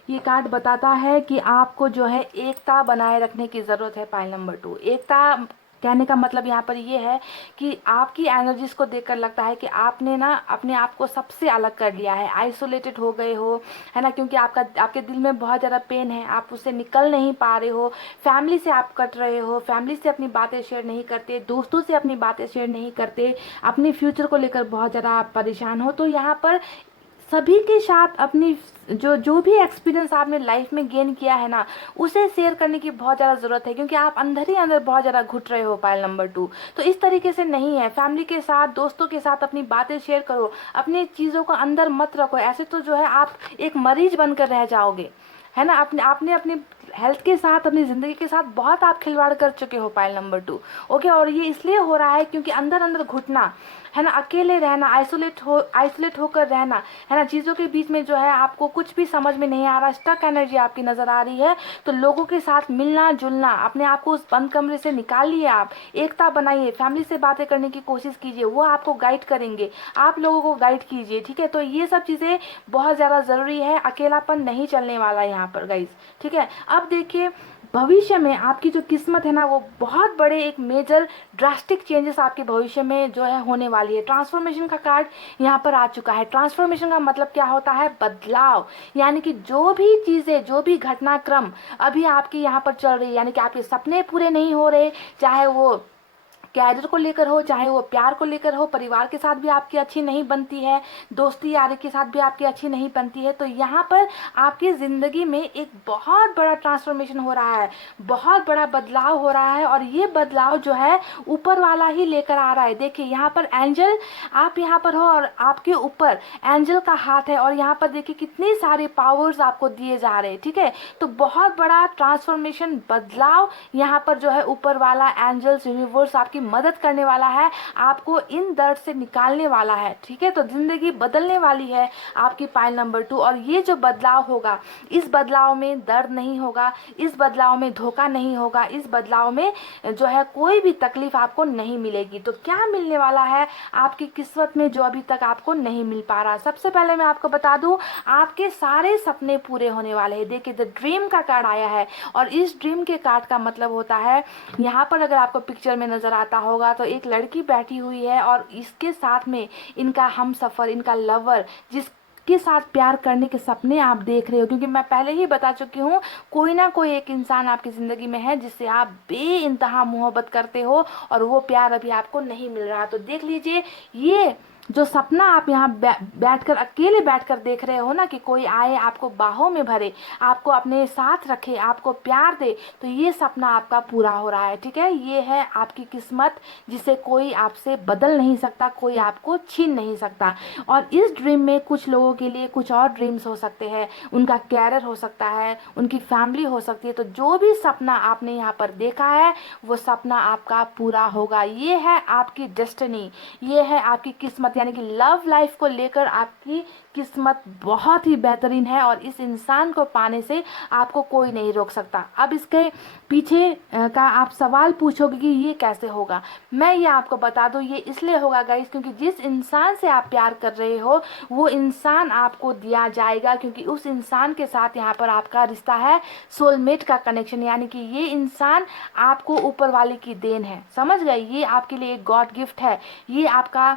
ये कार्ड बताता है कि आपको जो है एकता बनाए रखने की ज़रूरत है। पाइल नंबर 2, एकता कहने का मतलब यहाँ पर ये है कि आपकी एनर्जीज को देखकर लगता है कि आपने ना अपने आप को सबसे अलग कर लिया है, आइसोलेटेड हो गए हो, है ना, क्योंकि आपके दिल में बहुत ज़्यादा पेन है, आप उससे निकल नहीं पा रहे हो, फैमिली से आप कट रहे हो, फैमिली से अपनी बातें शेयर नहीं करते, दोस्तों से अपनी बातें शेयर नहीं करते, अपने फ्यूचर को लेकर बहुत ज़्यादा आप परेशान हो। तो यहाँ पर सभी के साथ अपनी जो भी एक्सपीरियंस आपने लाइफ में गेन किया है ना, उसे शेयर करने की बहुत ज़्यादा ज़रूरत है, क्योंकि आप अंदर ही अंदर बहुत ज़्यादा घुट रहे हो। पाइल नंबर 2, तो इस तरीके से नहीं है, फैमिली के साथ, दोस्तों के साथ अपनी बातें शेयर करो, अपनी चीज़ों को अंदर मत रखो, ऐसे तो जो है आप एक मरीज बनकर रह जाओगे, है ना। आपने अपनी हेल्थ के साथ, अपनी ज़िंदगी के साथ बहुत आप खिलवाड़ कर चुके हो। Pile number 2, okay. और ये इसलिए हो रहा है क्योंकि अंदर अंदर घुटना, है ना, अकेले रहना, आइसोलेट होकर रहना, है ना, चीज़ों के बीच में जो है आपको कुछ भी समझ में नहीं आ रहा, स्टक एनर्जी आपकी नज़र आ रही है, तो लोगों के साथ मिलना जुलना, अपने आप को उस बंद कमरे से निकालिए, आप एकता बनाइए, फैमिली से बातें करने की कोशिश कीजिए, वो आपको गाइड करेंगे, आप लोगों को गाइड कीजिए, ठीक है। तो ये सब चीज़ें बहुत ज़्यादा ज़रूरी है, अकेलापन नहीं चलने वाला है यहाँ पर गाइज, ठीक है। अब देखिए भविष्य में आपकी जो किस्मत है ना, वो बहुत बड़े एक मेजर ड्रास्टिक चेंजेस आपके भविष्य में जो है होने वाली है। ट्रांसफॉर्मेशन का कार्ड यहाँ पर आ चुका है। ट्रांसफॉर्मेशन का मतलब क्या होता है? बदलाव, यानी कि जो भी चीज़ें, जो भी घटनाक्रम अभी आपकी यहाँ पर चल रही है, यानी कि आपके सपने पूरे नहीं हो रहे, चाहे वो कैरियर को लेकर हो, चाहे वो प्यार को लेकर हो, परिवार के साथ भी आपकी अच्छी नहीं बनती है, दोस्ती यारी के साथ भी आपकी अच्छी नहीं बनती है, तो यहाँ पर आपकी ज़िंदगी में एक बहुत बड़ा ट्रांसफॉर्मेशन हो रहा है, बहुत बड़ा बदलाव हो रहा है, और ये बदलाव जो है ऊपर वाला ही लेकर आ रहा है। देखिए यहाँ पर एंजल, आप यहाँ पर हो और आपके ऊपर एंजल का हाथ है, और यहाँ पर देखिए कितने सारे पावर्स आपको दिए जा रहे हैं, ठीक है। तो बहुत बड़ा ट्रांसफॉर्मेशन, बदलाव यहाँ पर जो है ऊपर वाला एंजल्स, यूनिवर्स आपकी मदद करने वाला है, आपको इन दर्द से निकालने वाला है, ठीक है। तो जिंदगी बदलने वाली है आपकी पाइल नंबर 2, और ये जो बदलाव होगा, इस बदलाव में दर्द नहीं होगा, इस बदलाव में धोखा नहीं होगा, इस बदलाव में जो है कोई भी तकलीफ आपको नहीं मिलेगी। तो क्या मिलने वाला है आपकी किस्मत में जो अभी तक आपको नहीं मिल पा रहा? सबसे पहले मैं आपको बता दूं, आपके सारे सपने पूरे होने वाले हैं। देखिए द ड्रीम का कार्ड आया है, और इस ड्रीम के कार्ड का मतलब होता है, यहाँ पर अगर आपको पिक्चर में नजर आता होगा तो एक लड़की बैठी हुई है, और इसके साथ में इनका हमसफर, इनका लवर, जिसके साथ प्यार करने के सपने आप देख रहे हो, क्योंकि मैं पहले ही बता चुकी हूँ, कोई ना कोई एक इंसान आपकी ज़िंदगी में है जिससे आप बेइंतहा मोहब्बत करते हो, और वो प्यार अभी आपको नहीं मिल रहा। तो देख लीजिए, ये जो सपना आप यहाँ बैठकर, अकेले बैठकर देख रहे हो ना, कि कोई आए आपको बाहों में भरे, आपको अपने साथ रखे, आपको प्यार दे, तो ये सपना आपका पूरा हो रहा है, ठीक है। ये है आपकी किस्मत, जिसे कोई आपसे बदल नहीं सकता, कोई आपको छीन नहीं सकता। और इस ड्रीम में कुछ लोगों के लिए कुछ और ड्रीम्स हो सकते हैं, उनका कैरियर हो सकता है, उनकी फैमिली हो सकती है। तो जो भी सपना आपने यहाँ पर देखा है, वो सपना आपका पूरा होगा। ये है आपकी डेस्टिनी, ये है आपकी किस्मत, यानी कि लव लाइफ को लेकर आपकी किस्मत बहुत ही बेहतरीन है, और इस इंसान को पाने से आपको कोई नहीं रोक सकता। अब इसके पीछे का आप सवाल पूछोगे कि ये कैसे होगा, मैं ये आपको बता दूं, ये इसलिए होगा गाइस, क्योंकि जिस इंसान से आप प्यार कर रहे हो, वो इंसान आपको दिया जाएगा, क्योंकि उस इंसान के साथ यहाँ पर आपका रिश्ता है सोलमेट का कनेक्शन, यानी कि ये इंसान आपको ऊपर वाले की देन है, समझ गए। ये आपके लिए एक गॉड गिफ्ट है, ये आपका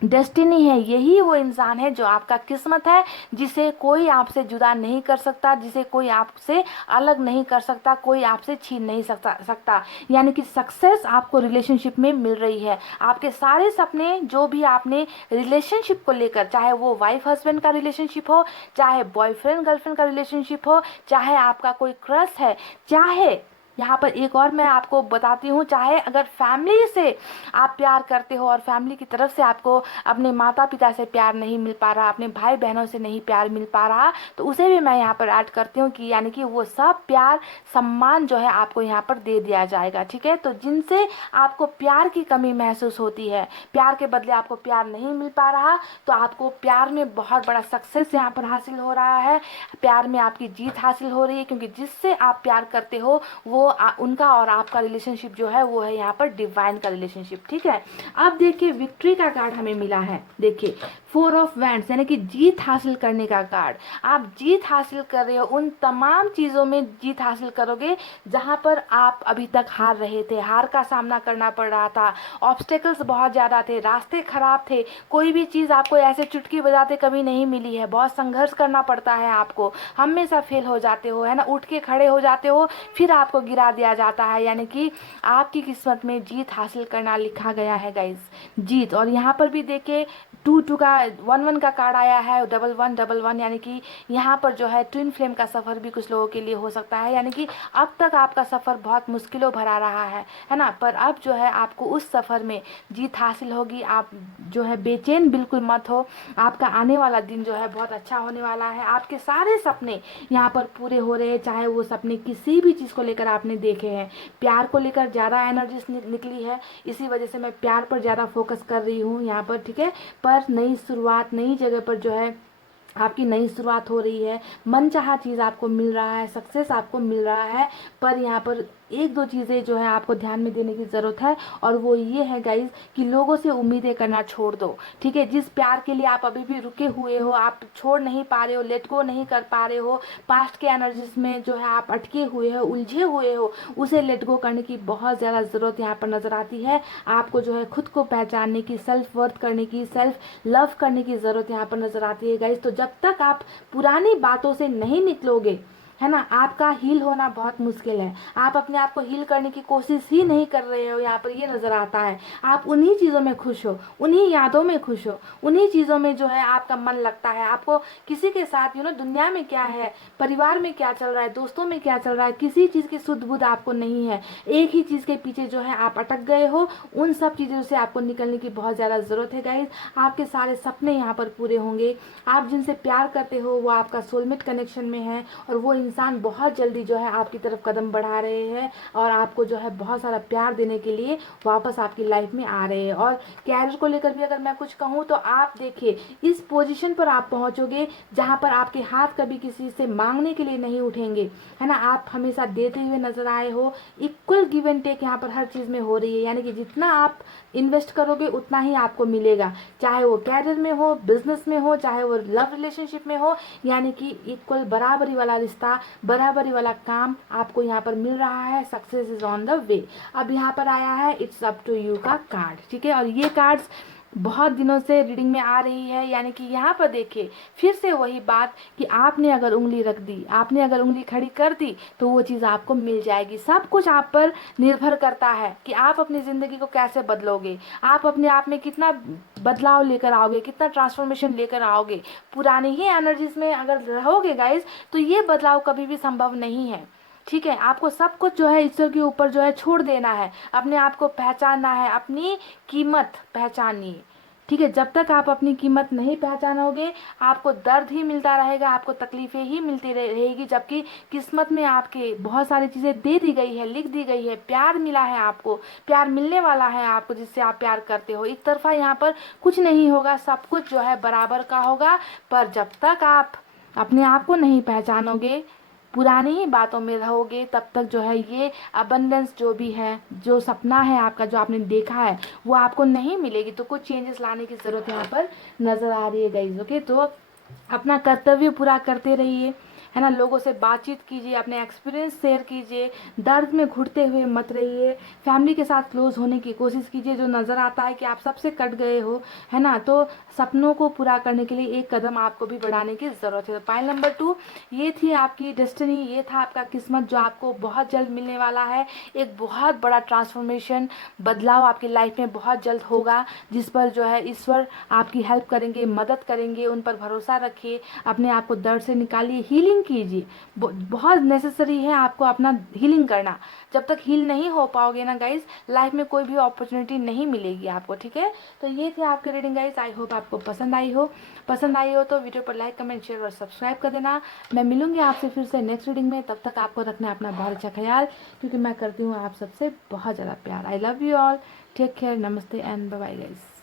डेस्टिनी है, यही वो इंसान है जो आपका किस्मत है, जिसे कोई आपसे जुदा नहीं कर सकता, जिसे कोई आपसे अलग नहीं कर सकता, कोई आपसे छीन नहीं सकता। यानी कि सक्सेस आपको रिलेशनशिप में मिल रही है। आपके सारे सपने जो भी आपने रिलेशनशिप को लेकर, चाहे वो वाइफ हस्बैंड का रिलेशनशिप हो, चाहे बॉयफ्रेंड गर्लफ्रेंड का रिलेशनशिप हो, चाहे आपका कोई क्रश है, चाहे यहाँ पर एक और मैं आपको बताती हूँ, चाहे अगर फैमिली से आप प्यार करते हो और फैमिली की तरफ से आपको अपने माता पिता से प्यार नहीं मिल पा रहा, अपने भाई बहनों से नहीं प्यार मिल पा रहा, तो उसे भी मैं यहाँ पर ऐड करती हूँ कि यानी कि वो सब प्यार सम्मान जो है आपको यहाँ पर दे दिया जाएगा, ठीक है। तो जिनसे आपको प्यार की कमी महसूस होती है, प्यार के बदले आपको प्यार नहीं मिल पा रहा, तो आपको प्यार में बहुत बड़ा सक्सेस यहाँ पर हासिल हो रहा है, प्यार में आपकी जीत हासिल हो रही है, क्योंकि जिससे आप प्यार करते हो वो उनका और आपका रिलेशनशिप जो है वो है यहाँ पर डिवाइन का रिलेशनशिप, ठीक है। अब देखिए विक्ट्री का कार्ड हमें मिला है, देखिए 4 ऑफ वैंड्स, यानी कि जीत हासिल करने का कार्ड। आप जीत हासिल कर रहे हो, उन तमाम चीज़ों में जीत हासिल करोगे जहाँ पर आप अभी तक हार रहे थे, हार का सामना करना पड़ रहा था, ऑब्स्टेकल्स बहुत ज़्यादा थे, रास्ते खराब थे, कोई भी चीज़ आपको ऐसे चुटकी बजाते कभी नहीं मिली है, बहुत संघर्ष करना पड़ता है आपको, हमेशा फेल हो जाते हो, है ना, उठ के खड़े हो जाते हो, फिर आपको गिरा दिया जाता है, यानी कि आपकी किस्मत में जीत हासिल करना लिखा गया है गाइस, जीत। और यहाँ पर भी देखिए 2 का 1 का कार्ड आया है, 1111 यानी कि यहाँ पर जो है ट्विन फ्लेम का सफ़र भी कुछ लोगों के लिए हो सकता है। यानी कि अब तक आपका सफ़र बहुत मुश्किलों भरा रहा है ना, पर अब जो है आपको उस सफ़र में जीत हासिल होगी। आप जो है बेचैन बिल्कुल मत हो, आपका आने वाला दिन जो है बहुत अच्छा होने वाला है। आपके सारे सपने यहाँ पर पूरे हो रहे हैं, चाहे वो सपने किसी भी चीज़ को लेकर आपने देखे हैं। प्यार को लेकर ज़्यादा एनर्जी निकली है, इसी वजह से मैं प्यार पर ज़्यादा फोकस कर रही हूँ यहाँ पर, ठीक है। पर नई शुरुआत, नई जगह पर जो है आपकी नई शुरुआत हो रही है, मनचाहा चीज़ आपको मिल रहा है, सक्सेस आपको मिल रहा है। पर यहाँ पर 1-2 चीज़ें जो है आपको ध्यान में देने की ज़रूरत है, और वो ये है गाइज कि लोगों से उम्मीदें करना छोड़ दो, ठीक है। जिस प्यार के लिए आप अभी भी रुके हुए हो, आप छोड़ नहीं पा रहे हो, लेट गो नहीं कर पा रहे हो, पास्ट के एनर्जीज में जो है आप अटके हुए हो, उलझे हुए हो, उसे लेट गो करने की बहुत ज़्यादा ज़रूरत यहाँ पर नज़र आती है। आपको जो है खुद को पहचानने की, सेल्फ वर्थ करने की, सेल्फ लव करने की ज़रूरत यहाँ पर नज़र आती है गाइज। तो जब तक आप पुरानी बातों से नहीं निकलोगे, है ना, आपका हील होना बहुत मुश्किल है। आप अपने आप को हील करने की कोशिश ही नहीं कर रहे हो, यहाँ पर ये नज़र आता है। आप उन्हीं चीज़ों में खुश हो, उन्हीं यादों में खुश हो, उन्हीं चीज़ों में जो है आपका मन लगता है। आपको किसी के साथ दुनिया में क्या है, परिवार में क्या चल रहा है, दोस्तों में क्या चल रहा है, किसी चीज़ की सुध बुध आपको नहीं है। एक ही चीज़ के पीछे जो है आप अटक गए हो। उन सब चीज़ों से आपको निकलने की बहुत ज़्यादा ज़रूरत है गाइज। आपके सारे सपने यहाँ पर पूरे होंगे। आप जिनसे प्यार करते हो वो आपका सोलमेट कनेक्शन में है, और वो इंसान बहुत जल्दी जो है आपकी तरफ कदम बढ़ा रहे हैं, और आपको जो है बहुत सारा प्यार देने के लिए वापस आपकी लाइफ में आ रहे हैं। और कैरियर को लेकर भी अगर मैं कुछ कहूँ तो आप देखिए, इस पोजीशन पर आप पहुँचोगे जहाँ पर आपके हाथ कभी किसी से मांगने के लिए नहीं उठेंगे, है ना। आप हमेशा देते हुए नजर आए हो। इक्वल गिव एंड टेक यहाँ पर हर चीज़ में हो रही है, यानी कि जितना आप इन्वेस्ट करोगे उतना ही आपको मिलेगा, चाहे वो कैरियर में हो, बिजनेस में हो, चाहे वो लव रिलेशनशिप में हो। यानी कि इक्वल बराबरी वाला रिश्ता, बराबरी वाला काम आपको यहाँ पर मिल रहा है। Success is on the way. अब यहाँ पर आया है इट्स अप टू यू का कार्ड, ठीक है। और ये कार्ड्स बहुत दिनों से रीडिंग में आ रही है, यानी कि यहाँ पर देखिए फिर से वही बात कि आपने अगर उंगली रख दी, आपने अगर उंगली खड़ी कर दी तो वो चीज़ आपको मिल जाएगी। सब कुछ आप पर निर्भर करता है कि आप अपनी ज़िंदगी को कैसे बदलोगे, आप अपने आप में कितना बदलाव लेकर आओगे, कितना ट्रांसफॉर्मेशन लेकर आओगे। पुरानी ही एनर्जीज में अगर रहोगे गाइज तो ये बदलाव कभी भी संभव नहीं है, ठीक है। आपको सब कुछ जो है ईश्वर के ऊपर जो है छोड़ देना है, अपने आप को पहचानना है, अपनी कीमत पहचानिए, ठीक है। जब तक आप अपनी कीमत नहीं पहचानोगे आपको दर्द ही मिलता रहेगा, आपको तकलीफें ही मिलती रहेगी। जबकि किस्मत में आपके बहुत सारी चीज़ें दे दी गई है, लिख दी गई है, प्यार मिला है आपको, प्यार मिलने वाला है आपको जिससे आप प्यार करते हो। एक तरफा यहाँ पर कुछ नहीं होगा, सब कुछ जो है बराबर का होगा। पर जब तक आप अपने आप को नहीं पहचानोगे, पुरानी ही बातों में रहोगे, तब तक जो है ये अबंडेंस जो भी है, जो सपना है आपका, जो आपने देखा है, वो आपको नहीं मिलेगी। तो कुछ चेंजेस लाने की ज़रूरत यहाँ पर नज़र आ रही है गाइस, ओके। तो अपना कर्तव्य पूरा करते रहिए, है ना। लोगों से बातचीत कीजिए, अपने एक्सपीरियंस शेयर कीजिए, दर्द में घुटते हुए मत रहिए, फैमिली के साथ क्लोज होने की कोशिश कीजिए। जो नज़र आता है कि आप सबसे कट गए हो, है ना, तो सपनों को पूरा करने के लिए एक कदम आपको भी बढ़ाने की ज़रूरत है। तो पाइल नंबर 2 ये थी आपकी डेस्टिनी, ये था आपका किस्मत जो आपको बहुत जल्द मिलने वाला है। एक बहुत बड़ा ट्रांसफॉर्मेशन, बदलाव आपकी लाइफ में बहुत जल्द होगा, जिस पर जो है ईश्वर आपकी हेल्प करेंगे, मदद करेंगे। उन पर भरोसा रखिए, अपने आप को दर्द से निकालिए, हीलिंग कीजिए। बहुत नेसेसरी है आपको अपना हीलिंग करना। जब तक हील नहीं हो पाओगे ना गाइज, लाइफ में कोई भी अपॉर्चुनिटी नहीं मिलेगी आपको, ठीक है। तो ये थी आपकी रीडिंग गाइज। आई होप आपको पसंद आई हो तो वीडियो पर लाइक, कमेंट, शेयर और सब्सक्राइब कर देना। मैं मिलूंगी आपसे फिर से नेक्स्ट रीडिंग में। तब तक आपको रखना अपना बहुत अच्छा ख्याल, क्योंकि मैं करती हूँ आप सबसे बहुत ज़्यादा प्यार। I love you all, take care, नमस्ते एंड बाय बाय गाइज।